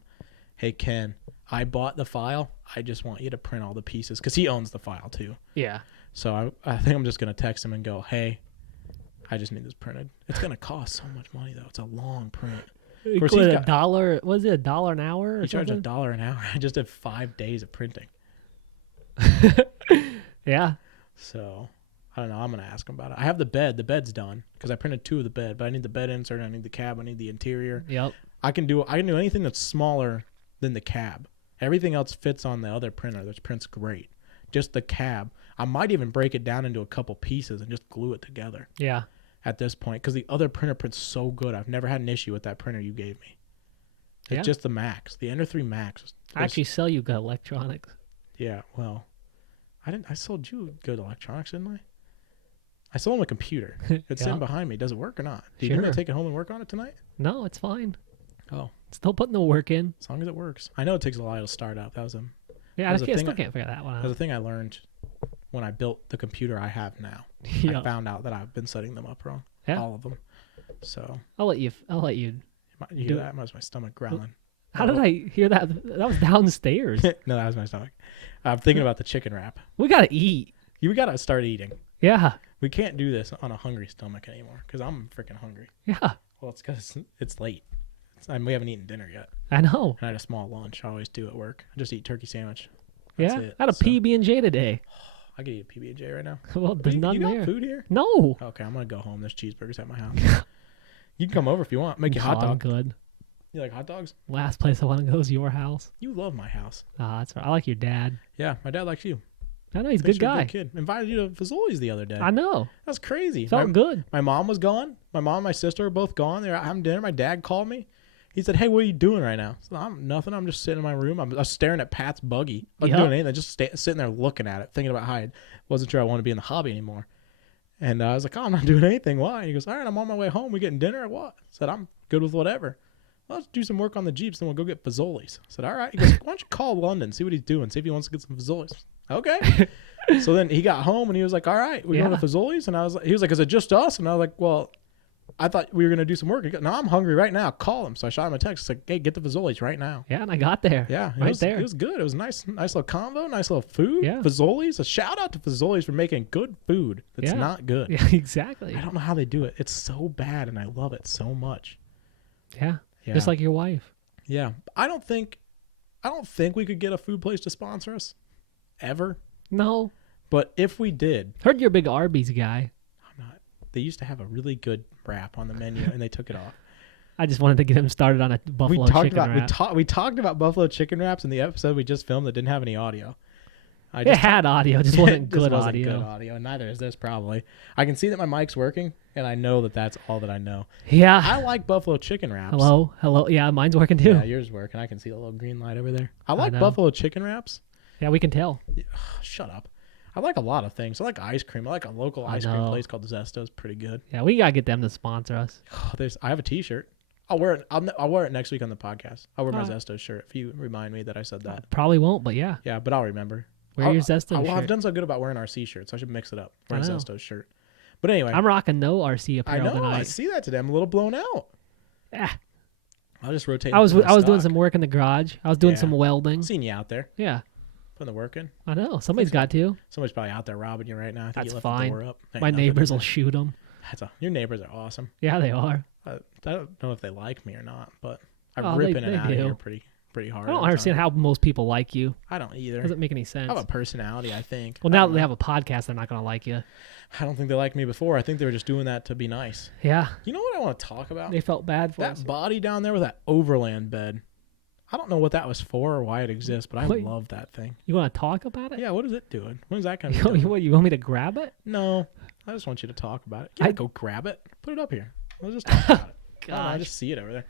hey, Ken, I bought the file. I just want you to print all the pieces, because he owns the file too. Yeah. So I think I'm just going to text him and go, hey, I just need this printed. It's going to cost so much money, though. It's a long print. Of course, What, he's a got, dollar? Was it $1 an hour? Or he charged something? $1 an hour. I just did 5 days of printing. Yeah. So I don't know. I'm gonna ask him about it. I have the bed. The bed's done because I printed 2 of the bed, but I need the bed insert. I need the cab. I need the interior. Yep. I can do anything that's smaller than the cab. Everything else fits on the other printer. That prints great. Just the cab. I might even break it down into a couple pieces and just glue it together. Yeah. At this point, because the other printer prints so good, I've never had an issue with that printer you gave me. It's just the Max, the Ender 3 Max. I actually sell you good electronics. Yeah, well, I sold you good electronics, didn't I? I sold him a computer. It's sitting behind me. Does it work or not? Do you want to take it home and work on it tonight? No, it's fine. Oh, Still putting the work in. as long as it works. I know it takes a while to start up. That was Yeah, I still can't figure that one That was out. a thing I learned when I built the computer I have now. Yeah. I found out that I've been setting them up wrong. Yeah. All of them. So I'll let you. you hear that? That was my stomach growling. How did I hear that? That was downstairs. No, that was my stomach. I'm thinking about the chicken wrap. We gotta eat. We got to start eating. Yeah. We can't do this on a hungry stomach anymore because I'm freaking hungry. Yeah. Well, it's because it's late. We haven't eaten dinner yet. I know. And I had a small lunch. I always do at work. I just eat turkey sandwich. That's Yeah. it. I had a So, PB&J today. I could eat a PB&J right now. Well, there's none you there. got food here? No. Okay, I'm going to go home. There's cheeseburgers at my house. You can come over if you want. Make you a hot I'm dog. good. You like hot dogs? Last place I want to go is your house. You love my house. Ah, that's right. I like your dad. Yeah, my dad likes you. I know he's a Thinks good you're guy. kid. Invited you to Fazoli's the other day. I know. That's crazy. Felt good. My mom was gone. My mom and my sister are both gone. They're out having dinner. My dad called me. He said, "Hey, what are you doing right now?" I said, "I'm nothing. I'm just sitting in my room. I was staring at Pat's buggy. I wasn't doing anything. Just sitting there looking at it, thinking about how I wasn't sure I wanted to be in the hobby anymore." And I was like, "Oh, I'm not doing anything. Why?" He goes, "All right, I'm on my way home. We getting dinner or what?" I said, "I'm good with whatever." Well, let's do some work on the Jeeps, then we'll go get Fazoli's. I said, "All right." He goes, "Why don't you call London, see what he's doing, see if he wants to get some Fazoli's." Okay. So then he got home and he was like, "All right, we're going to Fazoli's." And he was like, "Is it just us?" And I was like, "Well, I thought we were going to do some work." He goes, "No, I'm hungry right now. Call him." So I shot him a text. It's like, "Hey, get the Fazoli's right now." Yeah, and I got there. Yeah, there. It was good. It was nice little combo, nice little food. Yeah. Fazoli's. A shout out to Fazoli's for making good food that's Yeah. not good. Yeah, exactly. I don't know how they do it. It's so bad, and I love it so much. Yeah. Yeah. Just like your wife. Yeah. I don't think we could get a food place to sponsor us ever. No. But if we did, Heard you're a big Arby's guy. I'm not. They used to have a really good wrap on the menu, and they took it off. I just wanted to get him started on a buffalo chicken wrap. We talked about buffalo chicken wraps in the episode we just filmed that didn't have any audio. It had audio, just wasn't good audio. Good audio, and neither is this probably. I can see that my mic's working, and I know that that's all that I know. Yeah. I like buffalo chicken wraps. Hello. Yeah, mine's working too. Yeah, yours working. I can see the little green light over there. I like know. buffalo chicken wraps. Yeah, we can tell. Shut up. I like a lot of things. I like ice cream. I like a local ice cream know. place called Zesto's. Pretty good. Yeah, we gotta get them to sponsor us. I have a T-shirt. I'll wear it. I'll wear it next week on the podcast. I'll wear my Alright. Zesto's shirt if you remind me that I said that. Probably won't, but yeah. Yeah, but I'll remember. Wear your Zesto's Well, I've shirt. done so good about wearing RC shirts. I should mix it up. Wear a I know. Zesto's shirt. But anyway, I'm rocking no RC I apparel know. tonight. I see that today. I'm a little blown out. Yeah. I'll just rotate. I was into my doing stock. some work in the garage. I was doing Yeah. some welding. Seen you out there Yeah. putting the work in. I know. Somebody's got to. Somebody's probably out there robbing you right now. I think That's you left fine. the door up. Ain't My nothing neighbors in will there. shoot them. Your neighbors are awesome. Yeah, they are. I don't know if they like me or not, but I Oh, rip they- in and they out of do. here pretty hard. I don't all the understand time. how most people like you. I don't either. Doesn't make any sense. I have a personality, I think. Well, I now don't that they know. have a podcast, they're not going to like you. I don't think they liked me before. I think they were just doing that to be nice. Yeah. You know what I want to talk about? They felt bad for That us. body down there with that overland bed. I don't know what that was for or why it exists, but I Wait. love that thing. You want to talk about it? Yeah, what is it doing? When's that going to You, be you, done? what, you want me to grab it? No, I just want you to talk about it. Yeah, go grab it. Put it up here. Let's just talk about it. I don't know, I Gosh. just see it over there.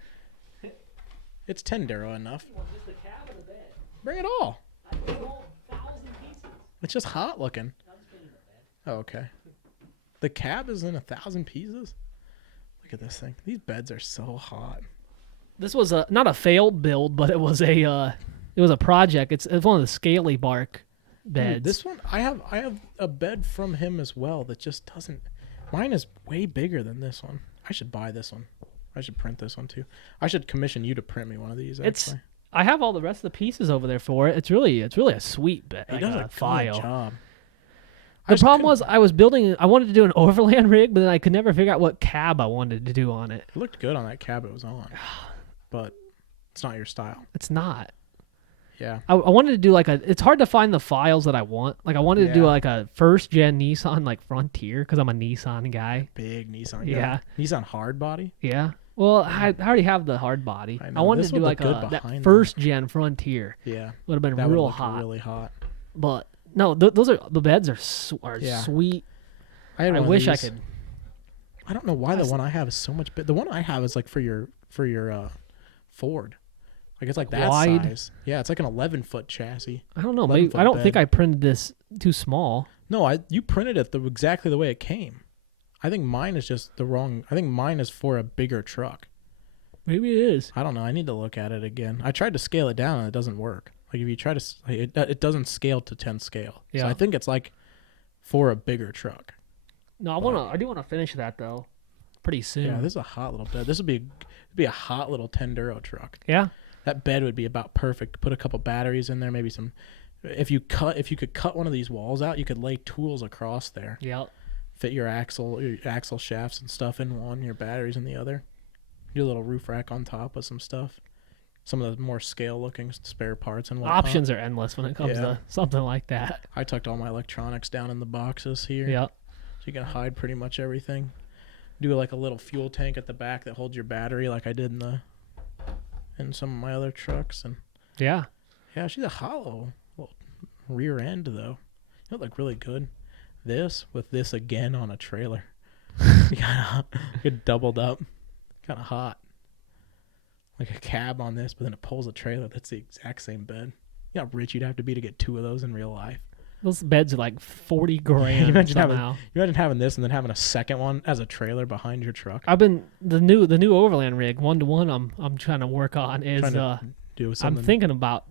It's Tendero enough. Just the cab of the bed. Bring it all. I can hold 1,000 pieces. It's just hot looking. Oh, okay. The cab is in 1,000 pieces. Look at this thing. These beds are so hot. This was not a failed build, but it was a project. It's one of the scaly bark beds. Dude, this one, I have a bed from him as well that just doesn't. Mine is way bigger than this one. I should buy this one. I should print this one too. I should commission you to print me one of these. Actually, I have all the rest of the pieces over there for it. It's really a sweet bed. he does a file. good job. The problem was I wanted to do an overland rig, but then I could never figure out what cab I wanted to do on it. It looked good on that cab it was on. but it's not your style. It's not. Yeah. I wanted to do like it's hard to find the files that I want. Like I wanted to do like a first gen Nissan like Frontier because I'm a Nissan guy. Big Nissan guy. Yeah. Nissan hard body. Yeah. Well, I already have the hard body. I wanted to do like that first gen Frontier. Yeah. Would have been that real would hot. Really hot. But no, those are the beds are sweet. I wish I could. I don't know why the one I have is so much big. The one I have is like for your Ford. Like it's like that wide size. Yeah, it's like an 11-foot chassis. I don't know. Maybe I don't think I printed this too small. No, you printed it exactly the way it came. I think mine is just the wrong. I think mine is for a bigger truck. Maybe it is. I don't know. I need to look at it again. I tried to scale it down and it doesn't work. Like if you try to, it doesn't scale to 10 scale. Yeah. So I think it's like for a bigger truck. No, I do want to finish that though, pretty soon. Yeah, this is a hot little bed. This would be a hot little Tenduro truck. Yeah. That bed would be about perfect. Put a couple batteries in there, maybe some. If you could cut one of these walls out, you could lay tools across there. Yep. Fit your axle shafts and stuff in one, your batteries in the other. Do a little roof rack on top with some stuff. Some of the more scale-looking spare parts and whatnot. Options are endless when it comes to something like that. I tucked all my electronics down in the boxes here. Yep. So you can hide pretty much everything. Do like a little fuel tank at the back that holds your battery, like I did in some of my other trucks. And yeah, she's a hollow little rear end though. It would look really good. This with this again on a trailer, get doubled up, kind of hot. Like a cab on this, but then it pulls a trailer. That's the exact same bed. You know how rich you'd have to be to get two of those in real life. Those beds are like $40,000 you imagine somehow. You imagine having this and then having a second one as a trailer behind your truck. I've been the new Overland rig 1-to-1. I'm trying to work on is do something. I'm thinking about.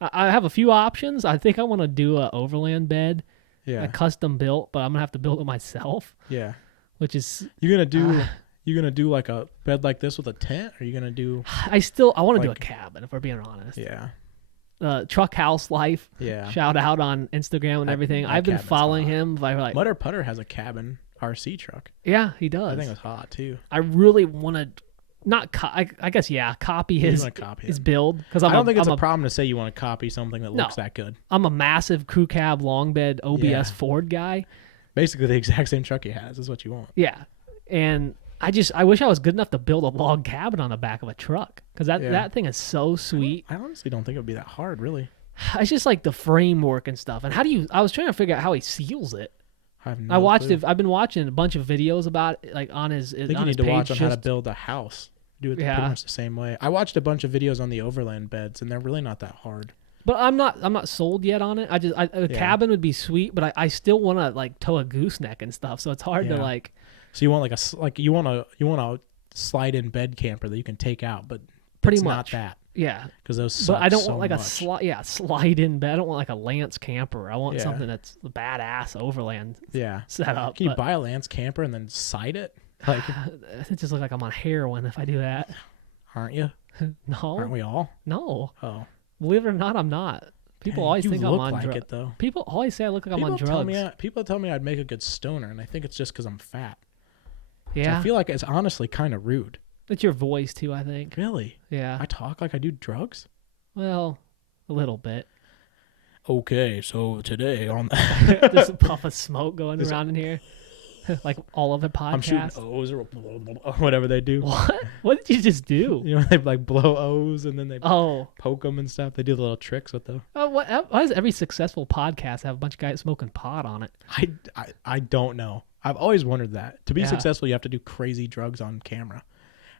I have a few options. I think I want to do a Overland bed, a custom built, but I'm gonna have to build it myself. Yeah, which is you're gonna do like a bed like this with a tent? Or are you gonna do? I want to do a cabin if we're being honest. Yeah. Truck House Life. Yeah. Shout out on Instagram and everything. I've been following him by like Mutter Putter has a cabin RC truck. Yeah, he does. I think it's hot too. I really want to not I guess copy his build because I don't think it's a problem to say you want to copy something that looks that good. I'm a massive crew cab long bed OBS Ford guy. Basically the exact same truck he has is what you want. Yeah. And I wish I was good enough to build a log cabin on the back of a truck because that thing is so sweet. I honestly don't think it would be that hard, really. It's just like the framework and stuff. And I was trying to figure out how he seals it. I've been watching a bunch of videos about it, like on his. I think you need to watch on how to build a house. Do it pretty much the same way. I watched a bunch of videos on the Overland beds, and they're really not that hard. But I'm not sold yet on it. A cabin would be sweet, but I still want to like tow a gooseneck and stuff. So it's hard to like. So you want you want a slide-in bed camper that you can take out, but pretty not much that. Yeah, because those. Suck but I don't so want like much. a slide-in bed. I don't want like a Lance camper. I want something that's a badass Overland. Setup. Can you buy a Lance camper and then side it? Like it just looks like I'm on heroin if I do that. Aren't you? No. Aren't we all? No. Oh. Believe it or not, I'm not. People always think I'm on drugs. Though. People always say I look like I'm on drugs. People tell me I'd make a good stoner, and I think it's just because I'm fat. Yeah. So I feel like it's honestly kind of rude. It's your voice too, I think. Really? Yeah. I talk like I do drugs? Well, a little bit. Okay, so today on there's a puff of smoke going around in here. Like all of the podcasts. I'm shooting O's or whatever they do. What? What did you just do? You know, they like blow O's and then they poke them and stuff. They do the little tricks with them. Oh, why does every successful podcast have a bunch of guys smoking pot on it? I don't know. I've always wondered that. To be successful, you have to do crazy drugs on camera.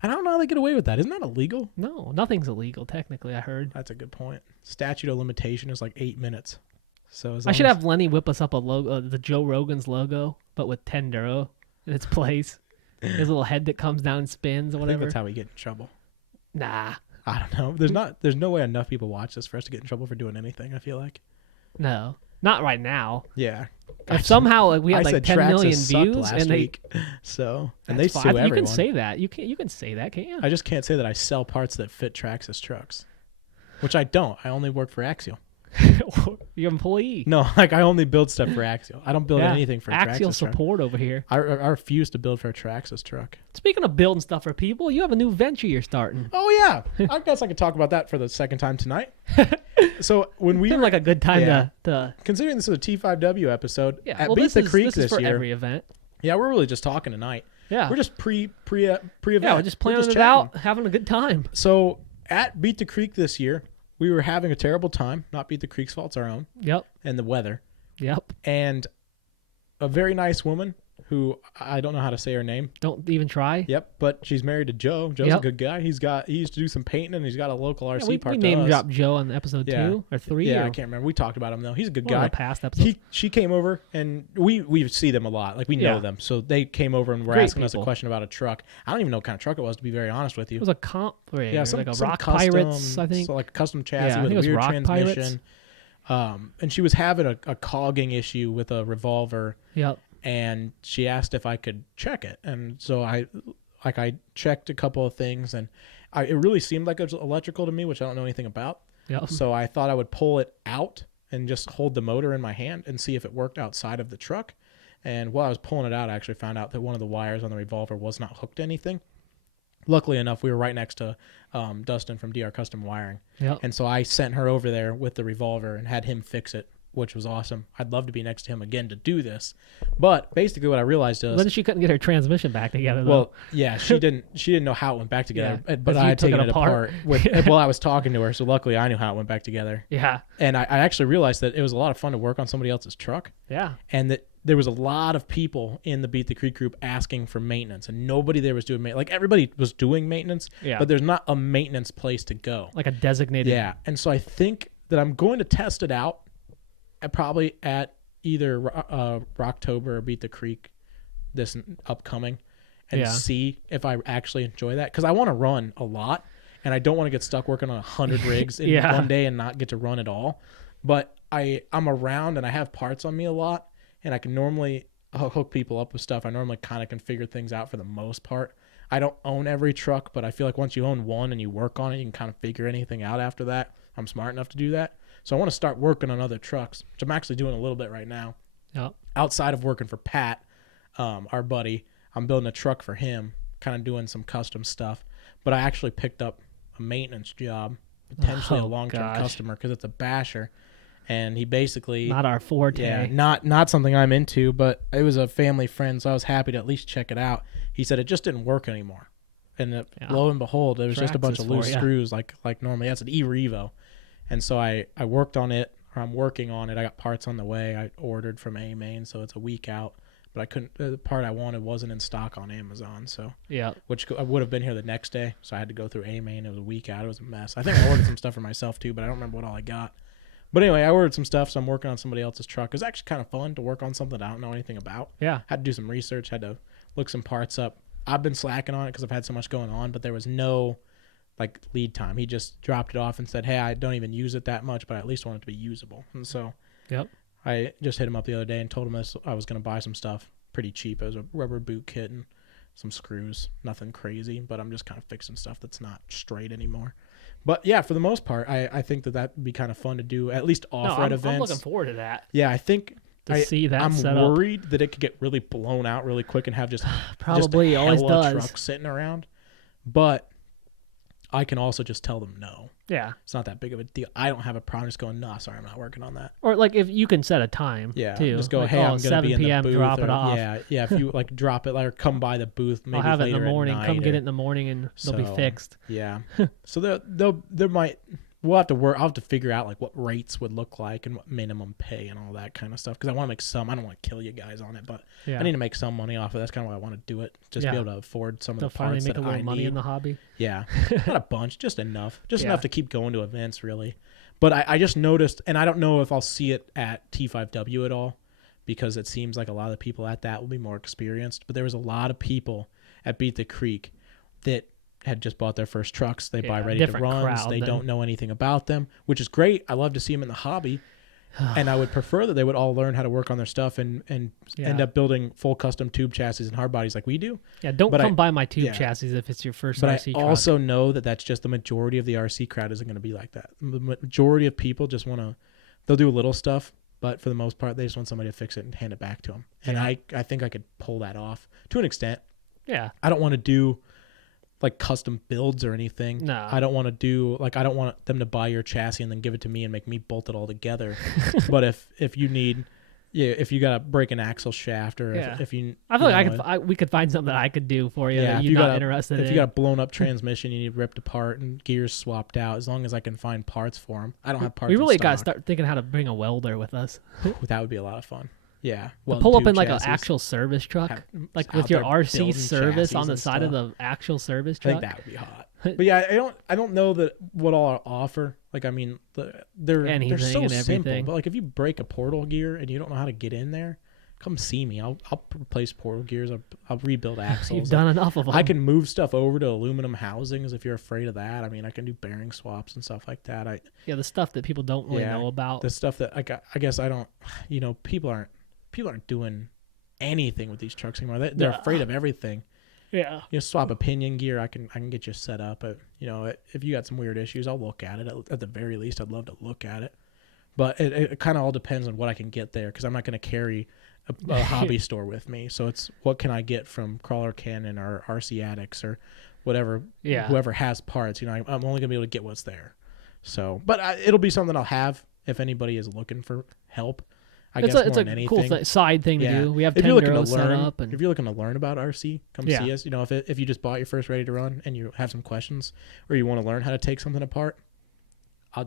And I don't know how they get away with that. Isn't that illegal? No, nothing's illegal, technically, I heard. That's a good point. Statute of limitation is like 8 minutes. So I should have Lenny whip us up a logo, the Joe Rogan's logo, but with Tenduro in its place. His little head that comes down and spins or whatever. I think that's how we get in trouble. Nah. I don't know. There's no way enough people watch this for us to get in trouble for doing anything, I feel like. No. Not right now. Yeah. If somehow we had like 10 million views and they they sue everyone. You can say that. You can say that, can't you? I just can't say that I sell parts that fit Traxxas trucks. Which I don't. I only work for Axial. Your employee. No, like I only build stuff for Axial. I don't build anything for Axial Traxxas support over here. I refuse to build for a Traxxas truck. Speaking of building stuff for people, you have a new venture you're starting. Oh yeah, I guess I could talk about that for the second time tonight. So when we Seemed like a good time to considering this is a T5W episode at well, Beat the Creek this is for year. every event. Yeah, we're really just talking tonight. Yeah, we're just pre-event. Yeah, we're just planning it out, having a good time. So at Beat the Creek this year, we were having a terrible time. Not Beat the Creek's fault, it's our own. Yep. And the weather. Yep. And a very nice woman who I don't know how to say her name. Don't even try. Yep, but she's married to Joe. Joe's a good guy. He used to do some painting, and he's got a local RC park. We name dropped Joe on episode 2 or 3. Yeah, I can't remember. We talked about him though. He's a good guy. The past episode. She came over, and we see them a lot. Like we know them, so they came over and were asking us a question about a truck. I don't even know what kind of truck it was, to be very honest with you. It was a comp rig. Yeah, some Rock custom, Pirates, I think. So like a custom chassis with a a weird Rock transmission. And she was having a cogging issue with a revolver. Yep. And she asked if I could check it, and so I checked a couple of things, and it really seemed like it was electrical to me, which I don't know anything about. Yep. So I thought I would pull it out and just hold the motor in my hand and see if it worked outside of the truck. And while I was pulling it out, I actually found out that one of the wires on the revolver was not hooked to anything. Luckily enough, we were right next to Dustin from DR Custom Wiring. Yep. And so I sent her over there with the revolver and had him fix it, which was awesome. I'd love to be next to him again to do this. But basically what I realized is... Then she couldn't get her transmission back together, though. Well, yeah, she didn't know how it went back together. Yeah, but I had taken it apart. Well, I was talking to her, so luckily I knew how it went back together. Yeah. And I actually realized that it was a lot of fun to work on somebody else's truck. Yeah. And that there was a lot of people in the Beat the Creek group asking for maintenance, and nobody there was doing maintenance. Like, everybody was doing maintenance, but there's not a maintenance place to go. Like a designated... Yeah. And so I think that I'm going to test it out probably at either Rocktober or Beat the Creek this upcoming and see if I actually enjoy that. Because I want to run a lot, and I don't want to get stuck working on 100 rigs in one day and not get to run at all. But I'm around, and I have parts on me a lot, and I can normally hook people up with stuff. I normally kind of can figure things out for the most part. I don't own every truck, but I feel like once you own one and you work on it, you can kind of figure anything out after that. I'm smart enough to do that. So I want to start working on other trucks, which I'm actually doing a little bit right now. Yep. Outside of working for Pat, our buddy, I'm building a truck for him, kind of doing some custom stuff. But I actually picked up a maintenance job, potentially a long-term customer, because it's a basher. And he basically... Not our forte. Yeah, not something I'm into, but it was a family friend, so I was happy to at least check it out. He said it just didn't work anymore. And lo and behold, it was just a bunch of loose screws like normally. That's an E-Revo. And so I worked on it, or I'm working on it. I got parts on the way. I ordered from A-Main, so it's a week out. But I couldn't. The part I wanted wasn't in stock on Amazon, so which I would have been here the next day. So I had to go through A-Main. It was a week out. It was a mess. I think I ordered some stuff for myself too, but I don't remember what all I got. But anyway, I ordered some stuff, so I'm working on somebody else's truck. It was actually kind of fun to work on something I don't know anything about. Yeah, had to do some research. Had to look some parts up. I've been slacking on it because I've had so much going on, but there was no lead time. He just dropped it off and said, hey, I don't even use it that much, but I at least want it to be usable. And so I just hit him up the other day and told him I was going to buy some stuff pretty cheap. It was a rubber boot kit and some screws, nothing crazy, but I'm just kind of fixing stuff that's not straight anymore. But yeah, for the most part, I think that would be kind of fun to do, at least off-road events. I'm looking forward to that. Yeah, I think see that I'm setup. worried that it could get really blown out really quick and have just probably just always does trucks sitting around. But I can also just tell them no. Yeah, it's not that big of a deal. I don't have a problem just going, no, sorry, I'm not working on that. Or if you can set a time. Yeah, too. Just go, hey, I'm going to be in the booth. Drop it off. Yeah. If you drop it, or come by the booth, maybe I'll have later it in the morning. Come get it in the the morning, and they'll be fixed. Yeah. So there might. We'll have to work. I'll have to figure out what rates would look like and what minimum pay and all that kind of stuff. Because I want to make some. I don't want to kill you guys on it, but I need to make some money off of it. That's kind of why I want to do it. Just be able to afford some of the parts that I need. Make a little money in the hobby. Yeah, not a bunch, just enough. Enough to keep going to events, really. But I just noticed, and I don't know if I'll see it at T5W at all, because it seems like a lot of the people at that will be more experienced. But there was a lot of people at Beat the Creek that had just bought their first trucks. They buy ready to runs. They don't know anything about them, which is great. I love to see them in the hobby. And I would prefer that they would all learn how to work on their stuff and end up building full custom tube chassis and hard bodies like we do. Yeah, don't come buy my tube chassis if it's your first RC truck. I also know that that's just the majority of the RC crowd isn't going to be like that. The majority of people just want to They'll do a little stuff, but for the most part, they just want somebody to fix it and hand it back to them. And I think I could pull that off to an extent. Yeah. I don't want to do like custom builds or anything. No. I don't want to do like I don't want them to buy your chassis and then give it to me and make me bolt it all together. But if you need, if you gotta break an axle shaft or if you, I feel like we could find something that I could do for you. that if you're not interested in. If you got a blown up transmission, you need ripped apart and gears swapped out. As long as I can find parts for them, I don't have parts. We really got to stock. start thinking how to bring a welder with us. That would be a lot of fun. Yeah, well, pull up in like an actual service truck, like with your RC service on the side of the actual service truck. I think that would be hot. But yeah, I don't know that what I'll offer. Like, I mean, they're so simple. But like, if you break a portal gear and you don't know how to get in there, come see me. I'll replace portal gears. I'll rebuild axles. You've done enough of them. I can move stuff over to aluminum housings if you're afraid of that. I mean, I can do bearing swaps and stuff like that. The stuff that people don't really know about. The stuff that I guess I don't. People aren't doing anything with these trucks anymore. They're afraid of everything. Yeah. Swap a pinion gear. I can get you set up. But if you got some weird issues, I'll look at it. At the very least, I'd love to look at it. But it kind of all depends on what I can get there, because I'm not going to carry a hobby store with me. So it's what can I get from Crawler Cannon or RC Addicts or whatever. Yeah. Whoever has parts. I'm only going to be able to get what's there. So, but it'll be something I'll have if anybody is looking for help. It's a cool side thing to do. We have 10 girls set up. If you're looking to learn about RC, come see us. If you just bought your first ready to run and you have some questions or you want to learn how to take something apart, I'll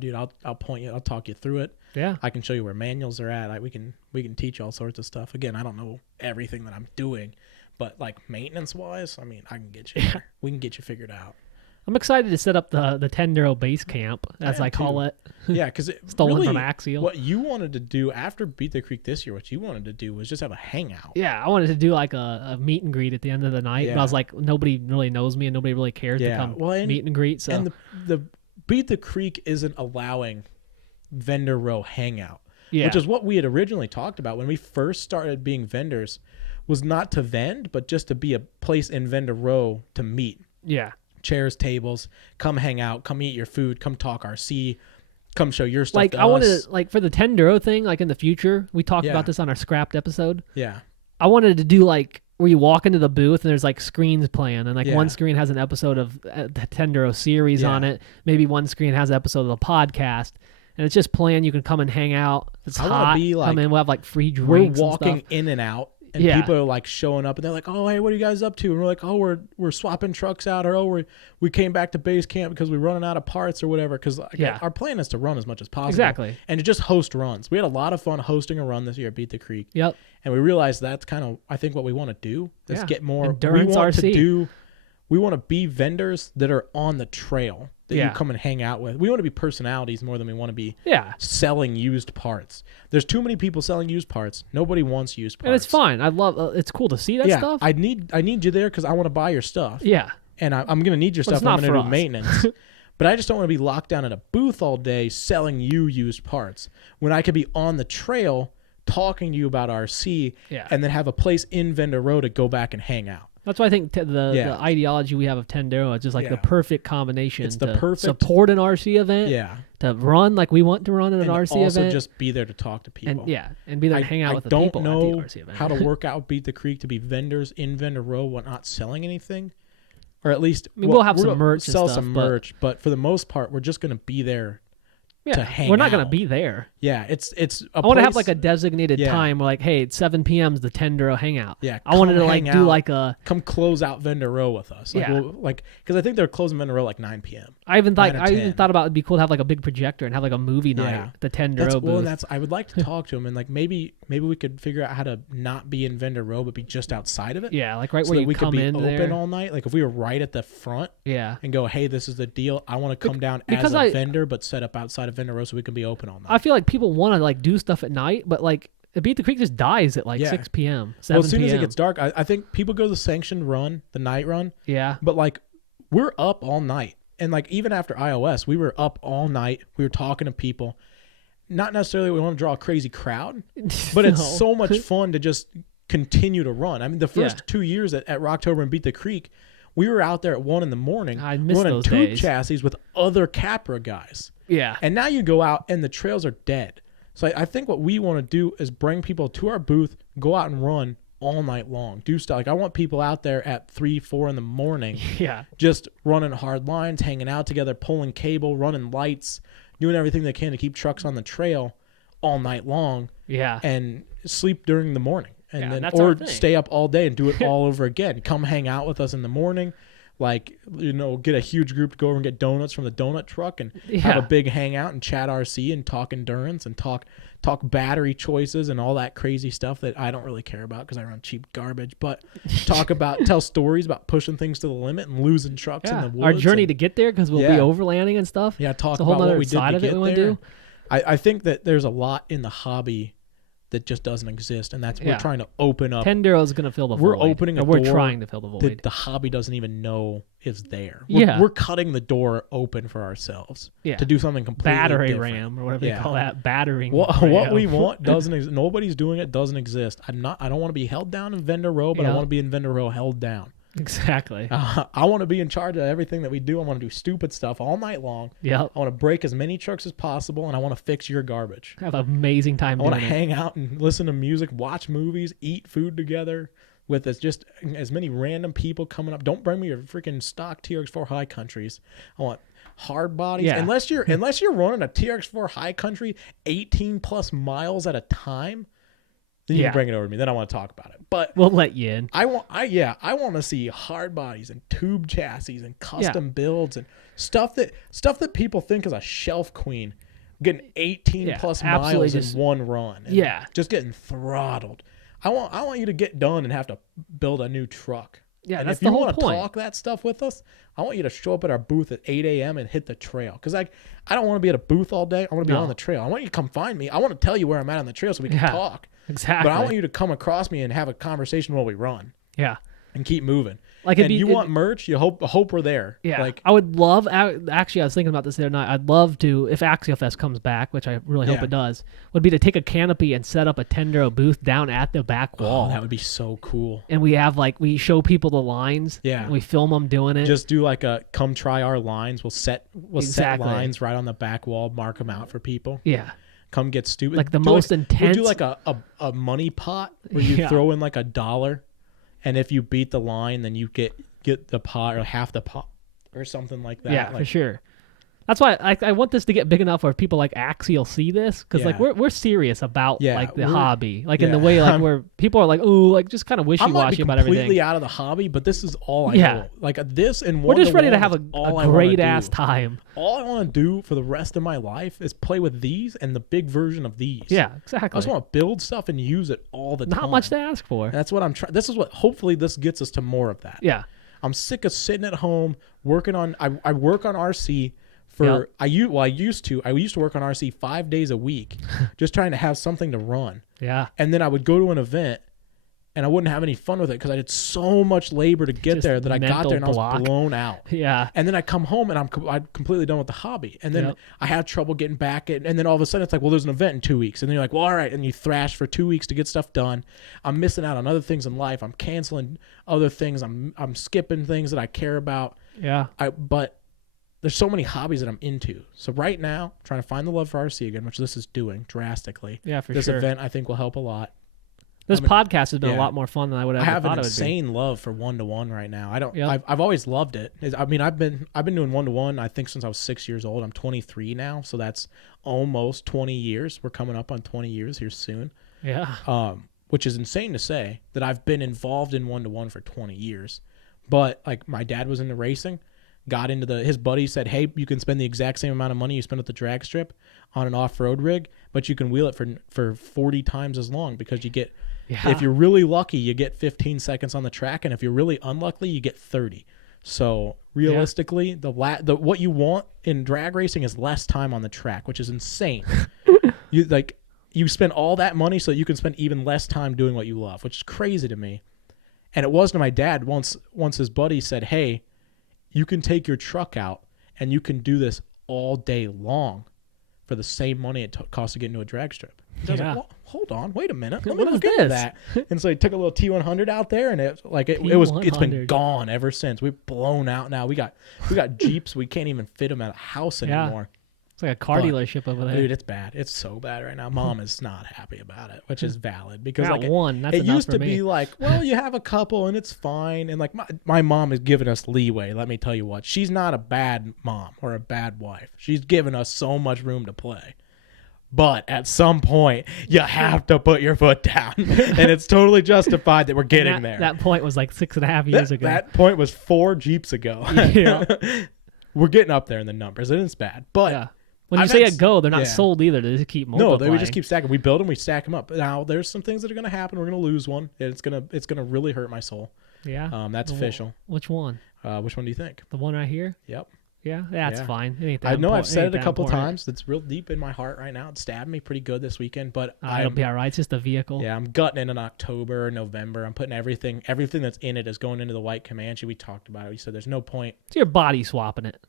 point you. I'll talk you through it. Yeah, I can show you where manuals are at. Like we can teach you all sorts of stuff. Again, I don't know everything that I'm doing, but like maintenance wise, I mean, I can get you there. We can get you figured out. I'm excited to set up the Tendero base camp, as I call it. Yeah, because stolen really, from Axial. What you wanted to do after Beat the Creek this year, what you wanted to do was just have a hangout. Yeah, I wanted to do like a meet and greet at the end of the night. Yeah. But I was like, nobody really knows me and nobody really cares to come meet and greet. So. And the Beat the Creek isn't allowing vendor row hangout, which is what we had originally talked about when we first started being vendors, was not to vend, but just to be a place in vendor row to meet. Yeah. Chairs, tables, come hang out, come eat your food, come talk RC, come show your stuff. Like I wanted to, like for the Tendero thing, like in the future, we talked about this on our scrapped episode. Yeah. I wanted to do like where you walk into the booth and there's like screens playing, and like one screen has an episode of the Tendero series on it. Maybe one screen has an episode of the podcast, and it's just playing. You can come and hang out. It's hot. Come in. We'll have like free drinks. We're walking in and out. And people are like showing up and they're like, oh, hey, what are you guys up to? And we're like, oh, we're swapping trucks out, or we came back to base camp because we're running out of parts or whatever. Because our plan is to run as much as possible. Exactly. And to just host runs. We had a lot of fun hosting a run this year at Beat the Creek. Yep. And we realized that's kind of, I think, what we want to do. Is get more endurance RC. We want to be vendors that are on the trail that you come and hang out with. We want to be personalities more than we want to be selling used parts. There's too many people selling used parts. Nobody wants used parts. And it's fine. I love it's cool to see that stuff. I need you there because I want to buy your stuff. Yeah. And I'm going to need your stuff. I'm going to do maintenance. But I just don't want to be locked down in a booth all day selling you used parts when I could be on the trail talking to you about RC and then have a place in vendor row to go back and hang out. That's why I think the ideology we have of Tendero is just like the perfect combination. It's the perfect support an RC event, to run like we want to run at an RC event, and also just be there to talk to people. And be there to hang out with the people at the RC event. How to work out Beat the Creek to be vendors in vendor row while not selling anything, or at least we'll have some merch. Sell some merch, but for the most part, we're just going to be there. To hang we're not out. going to be there. Yeah, it's. I want to have like a designated time where like, hey, it's 7 p.m. is the Tendero hangout. Yeah, I wanted to like do like a come close out vendor row with us. Like, because I think they're closing vendor row like 9 p.m. I even thought about it'd be cool to have like a big projector and have like a movie night. The Tendero booth. Well, I would like to talk to him and like maybe we could figure out how to not be in vendor row but be just outside of it. Yeah, like right where you come in there. We could be open all night. Like if we were right at the front. Yeah. And go, hey, this is the deal. I want to come down as a vendor but set up outside of vendor row so we can be open all night. I feel like people want to like do stuff at night, but like Beat the Creek just dies at like 6 p.m. 7 Well, as soon as it gets dark, I think people go to the sanctioned run, the night run. Yeah. But like we're up all night. And like even after iOS, we were up all night. We were talking to people. Not necessarily we want to draw a crazy crowd, but it's so much fun to just continue to run. I mean, the first 2 years at Rocktober and Beat the Creek, we were out there at 1 a.m. running tube chassis with other Capra guys. Yeah. And now you go out and the trails are dead. So I think what we want to do is bring people to our booth, go out and run all night long, do stuff. Like I want people out there at 3, 4 in the morning, just running hard lines, hanging out together, pulling cable, running lights, doing everything they can to keep trucks on the trail all night long. And sleep during the morning, and then or stay up all day and do it all over again. Come hang out with us in the morning. Like, get a huge group to go over and get donuts from the donut truck and have a big hangout and chat RC and talk endurance and talk battery choices and all that crazy stuff that I don't really care about because I run cheap garbage. But tell stories about pushing things to the limit and losing trucks in the woods. Our journey to get there because we'll be overlanding and stuff. Yeah, talk about what we did to get there. I think that there's a lot in the hobby that just doesn't exist, and that's we're trying to open up. Tendero's going to fill the void. We're opening a door. We're trying to fill the void that the hobby doesn't even know is there. We're cutting the door open for ourselves to do something completely battery different. ram or whatever they call that. Battering. What we want doesn't exist. Nobody's doing it. Doesn't exist. I don't want to be held down in vendor row, but I want to be in vendor row held down. Exactly. I want to be in charge of everything that we do. I want to do stupid stuff all night long. I want to break as many trucks as possible, and I want to fix your garbage. Have an amazing time. I want to hang out and listen to music, watch movies, eat food together with just as many random people coming up. Don't bring me your freaking stock TRX4 High Countries. I want hard bodies. Unless you're running a TRX4 High Country 18 plus miles at a time. Then you can bring it over to me. Then I want to talk about it. But we'll let you in. I want to see hard bodies and tube chassis and custom builds and stuff that people think is a shelf queen, getting 18 plus miles in one run. And just getting throttled. I want you to get done and have to build a new truck. Yeah, and that's if you the whole want to point. talk that stuff with us, I want you to show up at our booth at 8 a.m. and hit the trail. Because I don't want to be at a booth all day. I want to be on the trail. I want you to come find me. I want to tell you where I'm at on the trail so we can talk. Exactly. But I want you to come across me and have a conversation while we run. Yeah. And keep moving. Like want merch, you hope we're there. Yeah. Like, I would love, actually I was thinking about this the other night, I'd love to, if Axial Fest comes back, which I really hope it does, would be to take a canopy and set up a Tendero booth down at the back wall. Oh, that would be so cool. And we have we show people the lines. Yeah. And we film them doing it. Just do like a come try our lines. We'll set lines right on the back wall, mark them out for people. Yeah. Come get stupid. Like the most intense. We'll do like a money pot where you throw in like $1, and if you beat the line, then you get the pot or half the pot or something like that. Yeah, for sure. That's why I want this to get big enough where people like Axial see this because we're serious about the hobby, in the way where people are like, oh, like just kind of wishy-washy about everything. I'm completely out of the hobby, but this is all I know. Like this and we're just ready to have a great ass time. All I want to do for the rest of my life is play with these and the big version of these. Yeah, exactly. I just want to build stuff and use it all the time. Not much to ask for. And that's what I'm trying. This is what hopefully this gets us to more of that. Yeah. I'm sick of sitting at home working on. I work on RC. I used to work on RC 5 days a week, just trying to have something to run. Yeah. And then I would go to an event, and I wouldn't have any fun with it because I did so much labor to get there that I got there and I was blown out. Yeah. And then I come home and I'm completely done with the hobby. And then I have trouble getting back. And then all of a sudden it's like, well, there's an event in 2 weeks. And then you're like, well, all right. And you thrash for 2 weeks to get stuff done. I'm missing out on other things in life. I'm canceling other things. I'm skipping things that I care about. Yeah. But there's so many hobbies that I'm into. So right now, I'm trying to find the love for RC again, which this is doing drastically. Yeah, for sure. This event I think will help a lot. This podcast has been a lot more fun than I would have thought it would be. I have an insane love for 1-to-1 right now. I've always loved it. I mean, I've been doing 1-to-1 I think since I was 6 years old. I'm 23 now, so that's almost 20 years. We're coming up on 20 years here soon. Yeah. Which is insane to say that I've been involved in 1-to-1 for 20 years. But like my dad was into racing. Got into his buddy said, hey, you can spend the exact same amount of money you spend at the drag strip on an off-road rig, but you can wheel it for 40 times as long because you get, if you're really lucky, you get 15 seconds on the track, and if you're really unlucky, you get 30. So realistically, what you want in drag racing is less time on the track, which is insane. You spend all that money so you can spend even less time doing what you love, which is crazy to me. And it was to my dad once his buddy said, hey, you can take your truck out and you can do this all day long for the same money it costs to get into a drag strip. So I was like, well, hold on, wait a minute. Let me look into that. And so he took a little T100 out there, and it's been gone ever since. We've blown out now. We got Jeeps. We can't even fit them at a house anymore. It's like a car dealership over there. Dude, it's bad. It's so bad right now. Mom is not happy about it, which is valid because Not like one. That's it enough used for to me. be like, well, you have a couple and it's fine. And like my mom has given us leeway. Let me tell you what, she's not a bad mom or a bad wife. She's given us so much room to play. But at some point, you have to put your foot down. And it's totally justified that we're getting there. That point was like 6.5 years ago. That point was 4 Jeeps ago. Yeah. We're getting up there in the numbers. It is bad. But yeah. When you say a go, they're not sold either. They just keep multiplying. No, we just keep stacking. We build them, we stack them up. Now, there's some things that are going to happen. We're going to lose one. And it's gonna really hurt my soul. Yeah? That's official. Which one? Which one do you think? The one right here? Yep. Yeah, that's fine. It ain't that I know I've said it it a couple times. It's real deep in my heart right now. It stabbed me pretty good this weekend, but it'll be all right. It's just a vehicle. Yeah, I'm gutting it in October, November. I'm putting everything that's in it is going into the white Comanche. We talked about it. We said there's no point. So you're body swapping it.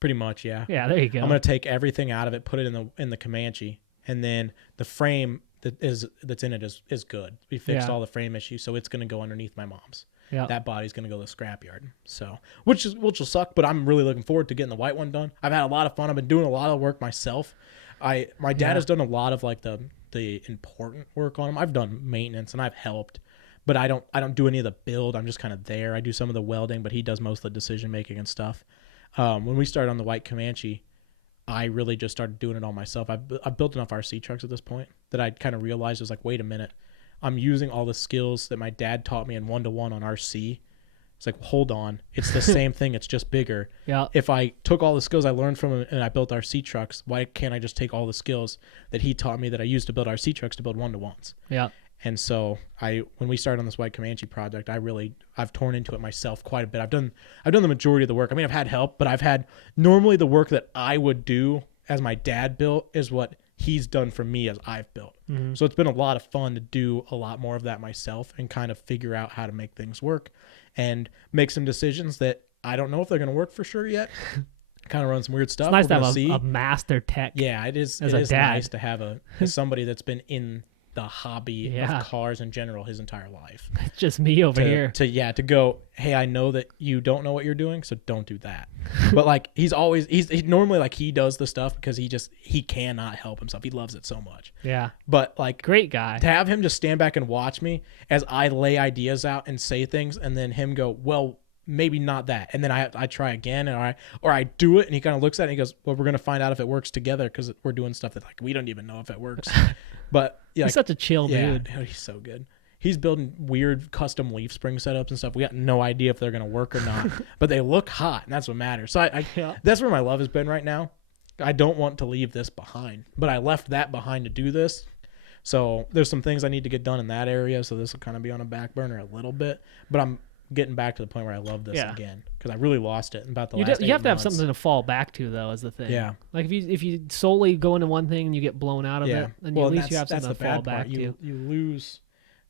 Pretty much, yeah. Yeah, there you go. I'm gonna take everything out of it, put it in the Comanche, and then the frame that's in it is good. We fixed all the frame issues, so it's gonna go underneath my mom's. Yeah. That body's gonna go to the scrapyard. So which will suck, but I'm really looking forward to getting the white one done. I've had a lot of fun. I've been doing a lot of work myself. My dad has done a lot of like the important work on them. I've done maintenance and I've helped, but I don't do any of the build. I'm just kind of there. I do some of the welding, but he does most of the decision making and stuff. When we started on the white Comanche, I really just started doing it all myself. I've built enough RC trucks at this point that I kind of realized I was like, wait a minute, I'm using all the skills that my dad taught me in 1-to-1 on RC. It's like, hold on, it's the same thing, it's just bigger. Yeah. If I took all the skills I learned from him and I built RC trucks, why can't I just take all the skills that he taught me that I used to build RC trucks to build 1-to-1s? Yeah. And so when we started on this white Comanche project, I've torn into it myself quite a bit. I've done the majority of the work. I mean, I've had help, but I've had normally the work that I would do as my dad built is what he's done for me as I've built. Mm-hmm. So it's been a lot of fun to do a lot more of that myself and kind of figure out how to make things work and make some decisions that I don't know if they're going to work for sure yet. Kind of run some weird stuff. It's nice to have a master tech. Yeah, it is. It is nice to have somebody that's been in the hobby of cars in general his entire life. It's just me over here. To go, hey, I know that you don't know what you're doing, so don't do that. But like he's normally like he does the stuff because he cannot help himself. He loves it so much. Yeah. But like great guy. To have him just stand back and watch me as I lay ideas out and say things and then him go, well, maybe not that. And then I try again or I do it and he kind of looks at it and he goes, well, we're going to find out if it works together because we're doing stuff that like we don't even know if it works. But yeah, he's such a chill dude. He's so good. He's building weird custom leaf spring setups and stuff. We got no idea if they're going to work or not, but they look hot and that's what matters. So that's where my love has been right now. I don't want to leave this behind, but I left that behind to do this. So there's some things I need to get done in that area. So this will kind of be on a back burner a little bit, but I'm getting back to the point where I love this again because I really lost it in about the last 8 months. You have to have something to fall back to though, is the thing. Yeah. Like if you solely go into one thing and you get blown out of it, then at least you have something to fall back to.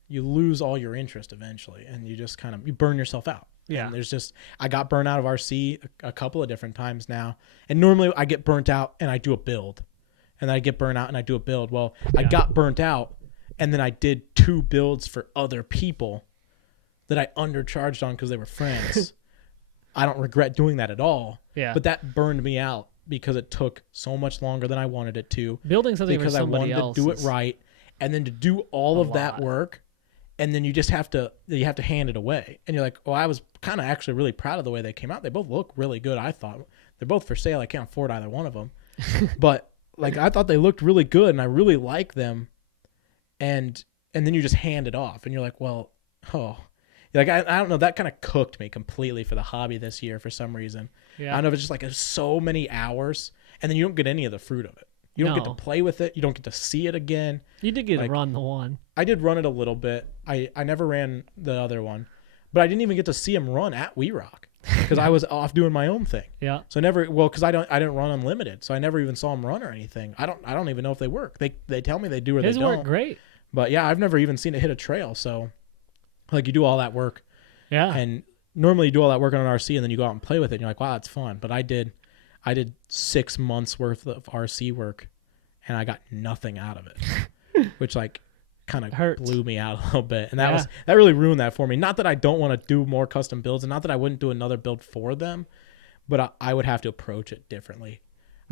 You lose all your interest eventually, and you just kind of you burn yourself out. Yeah. And I got burnt out of RC a couple of different times now, and normally I get burnt out and I do a build, and then I get burnt out and I do a build. Well, I got burnt out, and then I did 2 builds for other people that I undercharged on because they were friends. I don't regret doing that at all. Yeah. But that burned me out because it took so much longer than I wanted it to. Building something for somebody else. Because I wanted to do it right, and then to do all of that work, and then you just have to hand it away. And you're like, oh, I was kind of actually really proud of the way they came out. They both look really good, I thought. They're both for sale. I can't afford either one of them. But like I thought they looked really good, and I really like them. And then you just hand it off, and you're like, well, like I don't know, that kind of cooked me completely for the hobby this year for some reason. Yeah. I don't know if it's just like so many hours, and then you don't get any of the fruit of it. You don't get to play with it. You don't get to see it again. You did get to run the one. I did run it a little bit. I never ran the other one, but I didn't even get to see him run at We Rock because I was off doing my own thing. Yeah. So because I didn't run unlimited, so I never even saw him run or anything. I don't even know if they work. They tell me they do or they don't. His work great. But yeah, I've never even seen it hit a trail. So like you do all that work. Yeah. And normally you do all that work on an RC and then you go out and play with it and you're like, wow, it's fun. But I did 6 months worth of RC work and I got nothing out of it, which like kind of blew me out a little bit. And that really ruined that for me. Not that I don't want to do more custom builds and not that I wouldn't do another build for them, but I would have to approach it differently.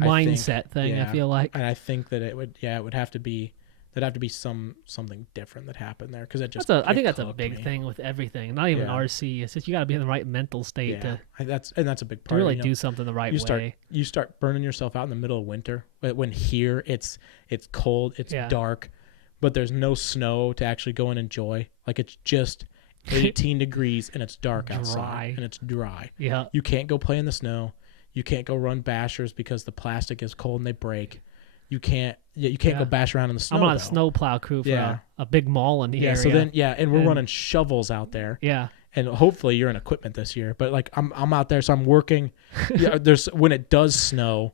mindset thing. I feel like, and I think that it would have to be. There'd have to be something different that happened there because it just. I think that's a big thing with everything. Not even RC. It's just you got to be in the right mental state that's a big part. To really do something the right way. You start burning yourself out in the middle of winter when here it's cold, it's dark, but there's no snow to actually go and enjoy. Like it's just 18 degrees and it's dark outside and it's dry. Yeah, you can't go play in the snow. You can't go run bashers because the plastic is cold and they break. You can't go bash around in the snow. I'm on a snowplow crew for a big mall in the area. So then, and we're running shovels out there. Yeah. And hopefully you're in equipment this year. But like I'm out there, so I'm working. There's when it does snow,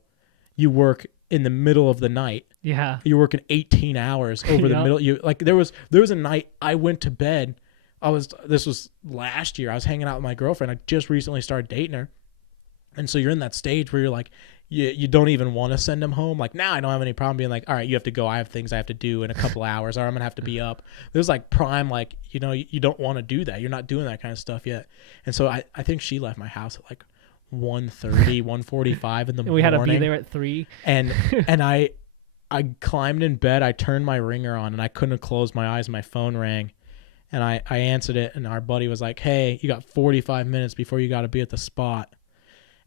you work in the middle of the night. Yeah. You're working 18 hours over the middle. You like there was a night I went to bed. This was last year. I was hanging out with my girlfriend. I just recently started dating her. And so you're in that stage where you're like, you don't even want to send them home. Like now I don't have any problem being like, all right, you have to go. I have things I have to do in a couple hours or I'm going to have to be up. There's like prime, like, you don't want to do that. You're not doing that kind of stuff yet. And so I think she left my house at like 1:30, 1:45 in the morning. We had to be there at 3. And I climbed in bed. I turned my ringer on and I couldn't close my eyes. My phone rang and I answered it. And our buddy was like, hey, you got 45 minutes before you got to be at the spot.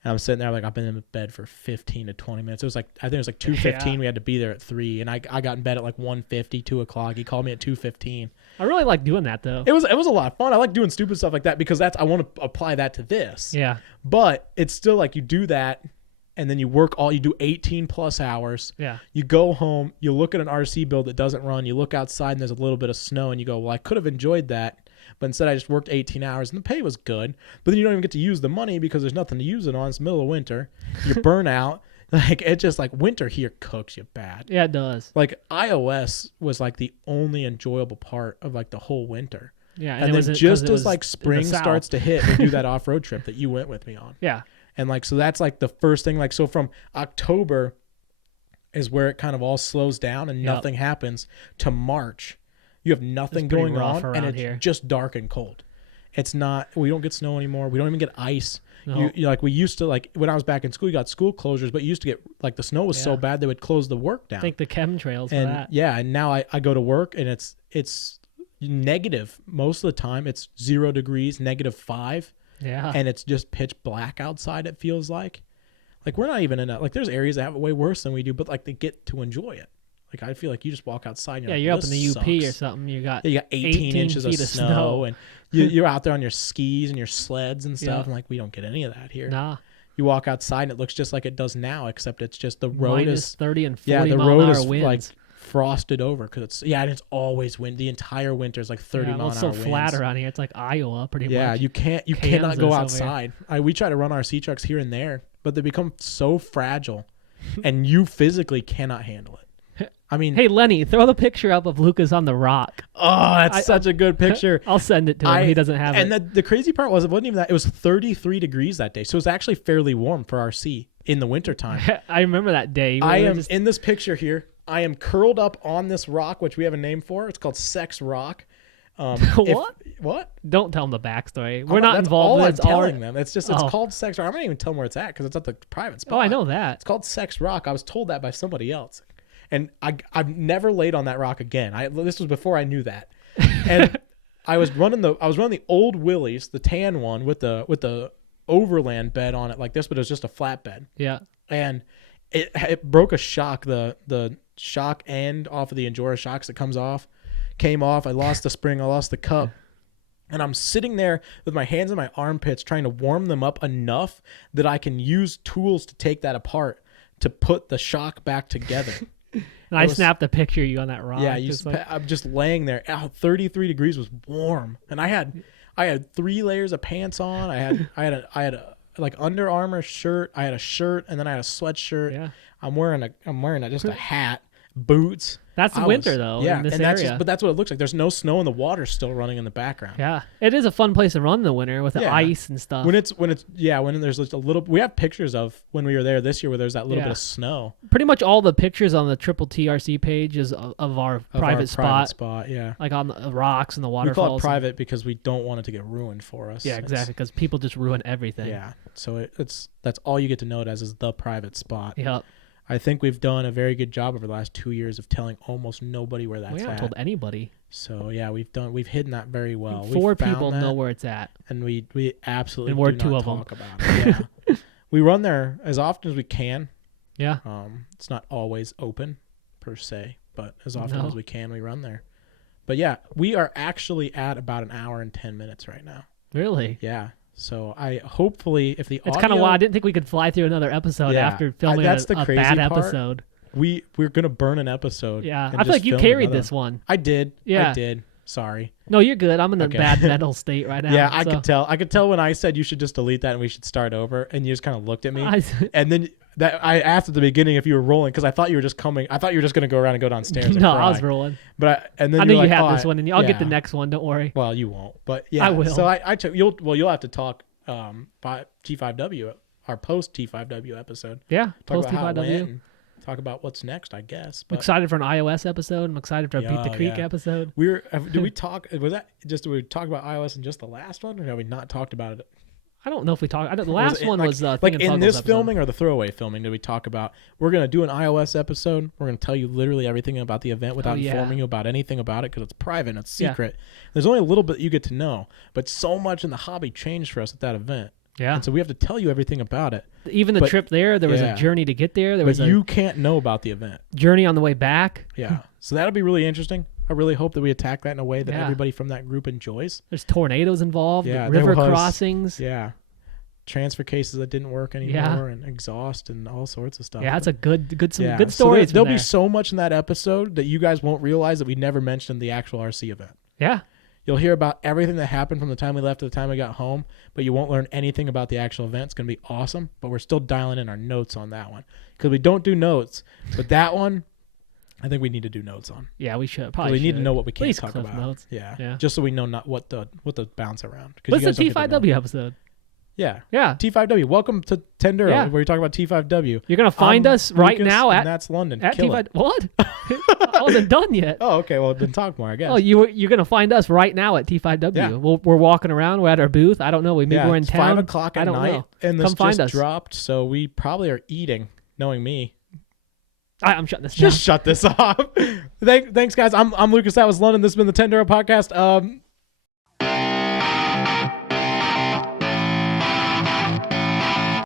And I'm sitting there like I've been in bed for 15 to 20 minutes. It was like I think it was like 2:15. We had to be there at 3, and I got in bed at like 1:50, 2 o'clock. He called me at 2:15. I really like doing that though. It was a lot of fun. I like doing stupid stuff like that because I want to apply that to this. Yeah. But it's still like you do that, and then you do 18 plus hours. Yeah. You go home. You look at an RC build that doesn't run. You look outside and there's a little bit of snow, and you go, well, I could have enjoyed that. But instead, I just worked 18 hours, and the pay was good. But then you don't even get to use the money because there's nothing to use it on. It's the middle of winter. You burn out. Like it's just like winter here cooks you bad. Yeah, it does. Like iOS was like the only enjoyable part of like the whole winter. Yeah, and then just as like spring starts to hit, we do that off-road trip that you went with me on. Yeah, and like so that's like the first thing. Like so from October is where it kind of all slows down and nothing happens to March. You have nothing going on, and it's just dark and cold. It's not. We don't get snow anymore. We don't even get ice. No. You like we used to like when I was back in school. You got school closures, but you used to get like the snow was so bad they would close the work down. I think the chemtrails for that. Yeah, and now I go to work and it's negative most of the time. It's 0 degrees, -5. Yeah, and it's just pitch black outside. It feels like we're not even in a like. There's areas that have it way worse than we do, but like they get to enjoy it. Like I feel like you just walk outside. And you're up in the UP or something. You got 18 inches of snow, and you're out there on your skis and your sleds and stuff. And like we don't get any of that here. Nah. You walk outside and it looks just like it does now, except it's just the road is -30 and 40 the mile road an hour is winds. like frosted over because it's and it's always wind. The entire winter is like 30 mile an hour winds. It's so flat around here. It's like Iowa pretty much. Yeah, you cannot go outside. We try to run RC trucks here and there, but they become so fragile, and you physically cannot handle it. I mean, hey Lenny, throw the picture up of Lucas on the rock. Oh, that's such a good picture. I'll send it to him. He doesn't have it. And the crazy part was it wasn't even that. It was 33 degrees that day, so it was actually fairly warm for RC in the wintertime. I remember that day. In this picture here. I am curled up on this rock, which we have a name for. It's called Sex Rock. What? What? Don't tell them the backstory. We're not involved. All I'm telling them. It's just it's called Sex Rock. I'm not even telling them where it's at because it's at the private spot. Oh, I know that. It's called Sex Rock. I was told that by somebody else. And I've never laid on that rock again. This was before I knew that. And I was running the old Willys, the tan one with the overland bed on it like this, but it was just a flat bed. Yeah. And it broke a shock. The shock end off of the Endura shocks that came off. I lost the spring. I lost the cup. And I'm sitting there with my hands in my armpits trying to warm them up enough that I can use tools to take that apart to put the shock back together. And I snapped a picture of you on that rock. Yeah, I'm just laying there. 33 degrees was warm, and I had 3 layers of pants on. I had a like Under Armour shirt. I had a shirt, and then I had a sweatshirt. Yeah, I'm wearing just a hat, boots. That's winter though. Yeah, in this and area. but that's what it looks like. There's no snow and the water's still running in the background. Yeah, it is a fun place to run in the winter with the ice and stuff. When there's just a little. We have pictures of when we were there this year where there's that little bit of snow. Pretty much all the pictures on the Triple T RC page is of our private spot. Yeah, like on the rocks and the waterfalls. We call it private because we don't want it to get ruined for us. Yeah, exactly. Because people just ruin everything. Yeah, so that's all you get to know it as is the private spot. Yep. I think we've done a very good job over the last 2 years of telling almost nobody where that's We haven't at. told anybody. So yeah, we've hidden that very well. 4 people know where it's at, and we absolutely and we're do 2 not of them. talk about it. Yeah, we run there as often as we can. Yeah. It's not always open per se, but as often No. as we can, we run there. But yeah, we are actually at about an hour and 10 minutes right now. Really? Yeah. So I hopefully if the It's audio, kind of wild. I didn't think we could fly through another episode Yeah. after filming That's the a crazy bad part. episode. we're gonna burn an episode. Yeah. and I feel just like you film carried another. this one. I did. Yeah. I did. Sorry. No, you're good. I'm in a Okay. bad mental state right now. Yeah, I so. could tell. I could tell when I said you should just delete that and we should start over, and you just kind of looked at me, and then that I asked at the beginning if you were rolling because I thought you were just coming. I thought you were just gonna go around and go downstairs. And No, cry. I was rolling. But and then I knew you're you like, had "Oh, this one, and I'll get the yeah." next one. Don't worry. Well, you won't, but yeah, I will. So I took you'll have to talk T5W, our post T5W episode. Yeah. Talk Post about how it went T5W. and talk about what's next, I guess. I'm But excited for an iOS episode. I'm excited for a Beat the Yeah, Creek yeah. episode. did we talk? Was that just did we talk about iOS in just the last one, or have we not talked about it? I don't know if we talked. The last one like, was like Thing and in Puggles this episode. filming or the throwaway filming. Did we talk about? We're gonna do an iOS episode. We're gonna tell you literally everything about the event without yeah. informing you about anything about it because it's private and it's Yeah. secret. There's only a little bit you get to know, but so much in the hobby changed for us at that event. Yeah. And so we have to tell you everything about it. Even the but- trip there was yeah. a journey to get there. There But was a you can't know about the event. journey on the way back. Yeah. So that'll be really interesting. I really hope that we attack that in a way that Yeah. everybody from that group enjoys. There's tornadoes involved. Yeah, there river was. crossings. Yeah. Transfer cases that didn't work anymore Yeah. and exhaust and all sorts of stuff. Yeah, it's a good Yeah. good So stories. there'll from be there. so much in that episode that you guys won't realize that we never mentioned the actual RC event. Yeah. You'll hear about everything that happened from the time we left to the time we got home, but you won't learn anything about the actual event. It's going to be awesome, but we're still dialing in our notes on that one because we don't do notes. But that one, I think we need to do notes on. Yeah, we should 'Cause probably. we need to should. know what we At can't least talk cliff about. notes. Yeah. Yeah. Just so we know not what the bounce around. 'Cause What's you the guys don't get to know. T5W episode? Yeah. Yeah. T5W. Welcome to Tendero, Yeah. where you talk about T5W. You're gonna find I'm us right Lucas, now and at that's London. at Kill T5. it. What? I wasn't done yet. Oh, okay. Well, then talk more, I guess. Oh, you're gonna find us right now at T5W. Yeah. We're walking around. We're at our booth. I don't know. Maybe we're in it's town. 5:00 at I don't night, know. and this Come find just us. dropped, so we probably are eating. Knowing me, I'm shutting this down. just shut this off. Thanks, guys. I'm Lucas. That was London. This has been the Tendero Podcast.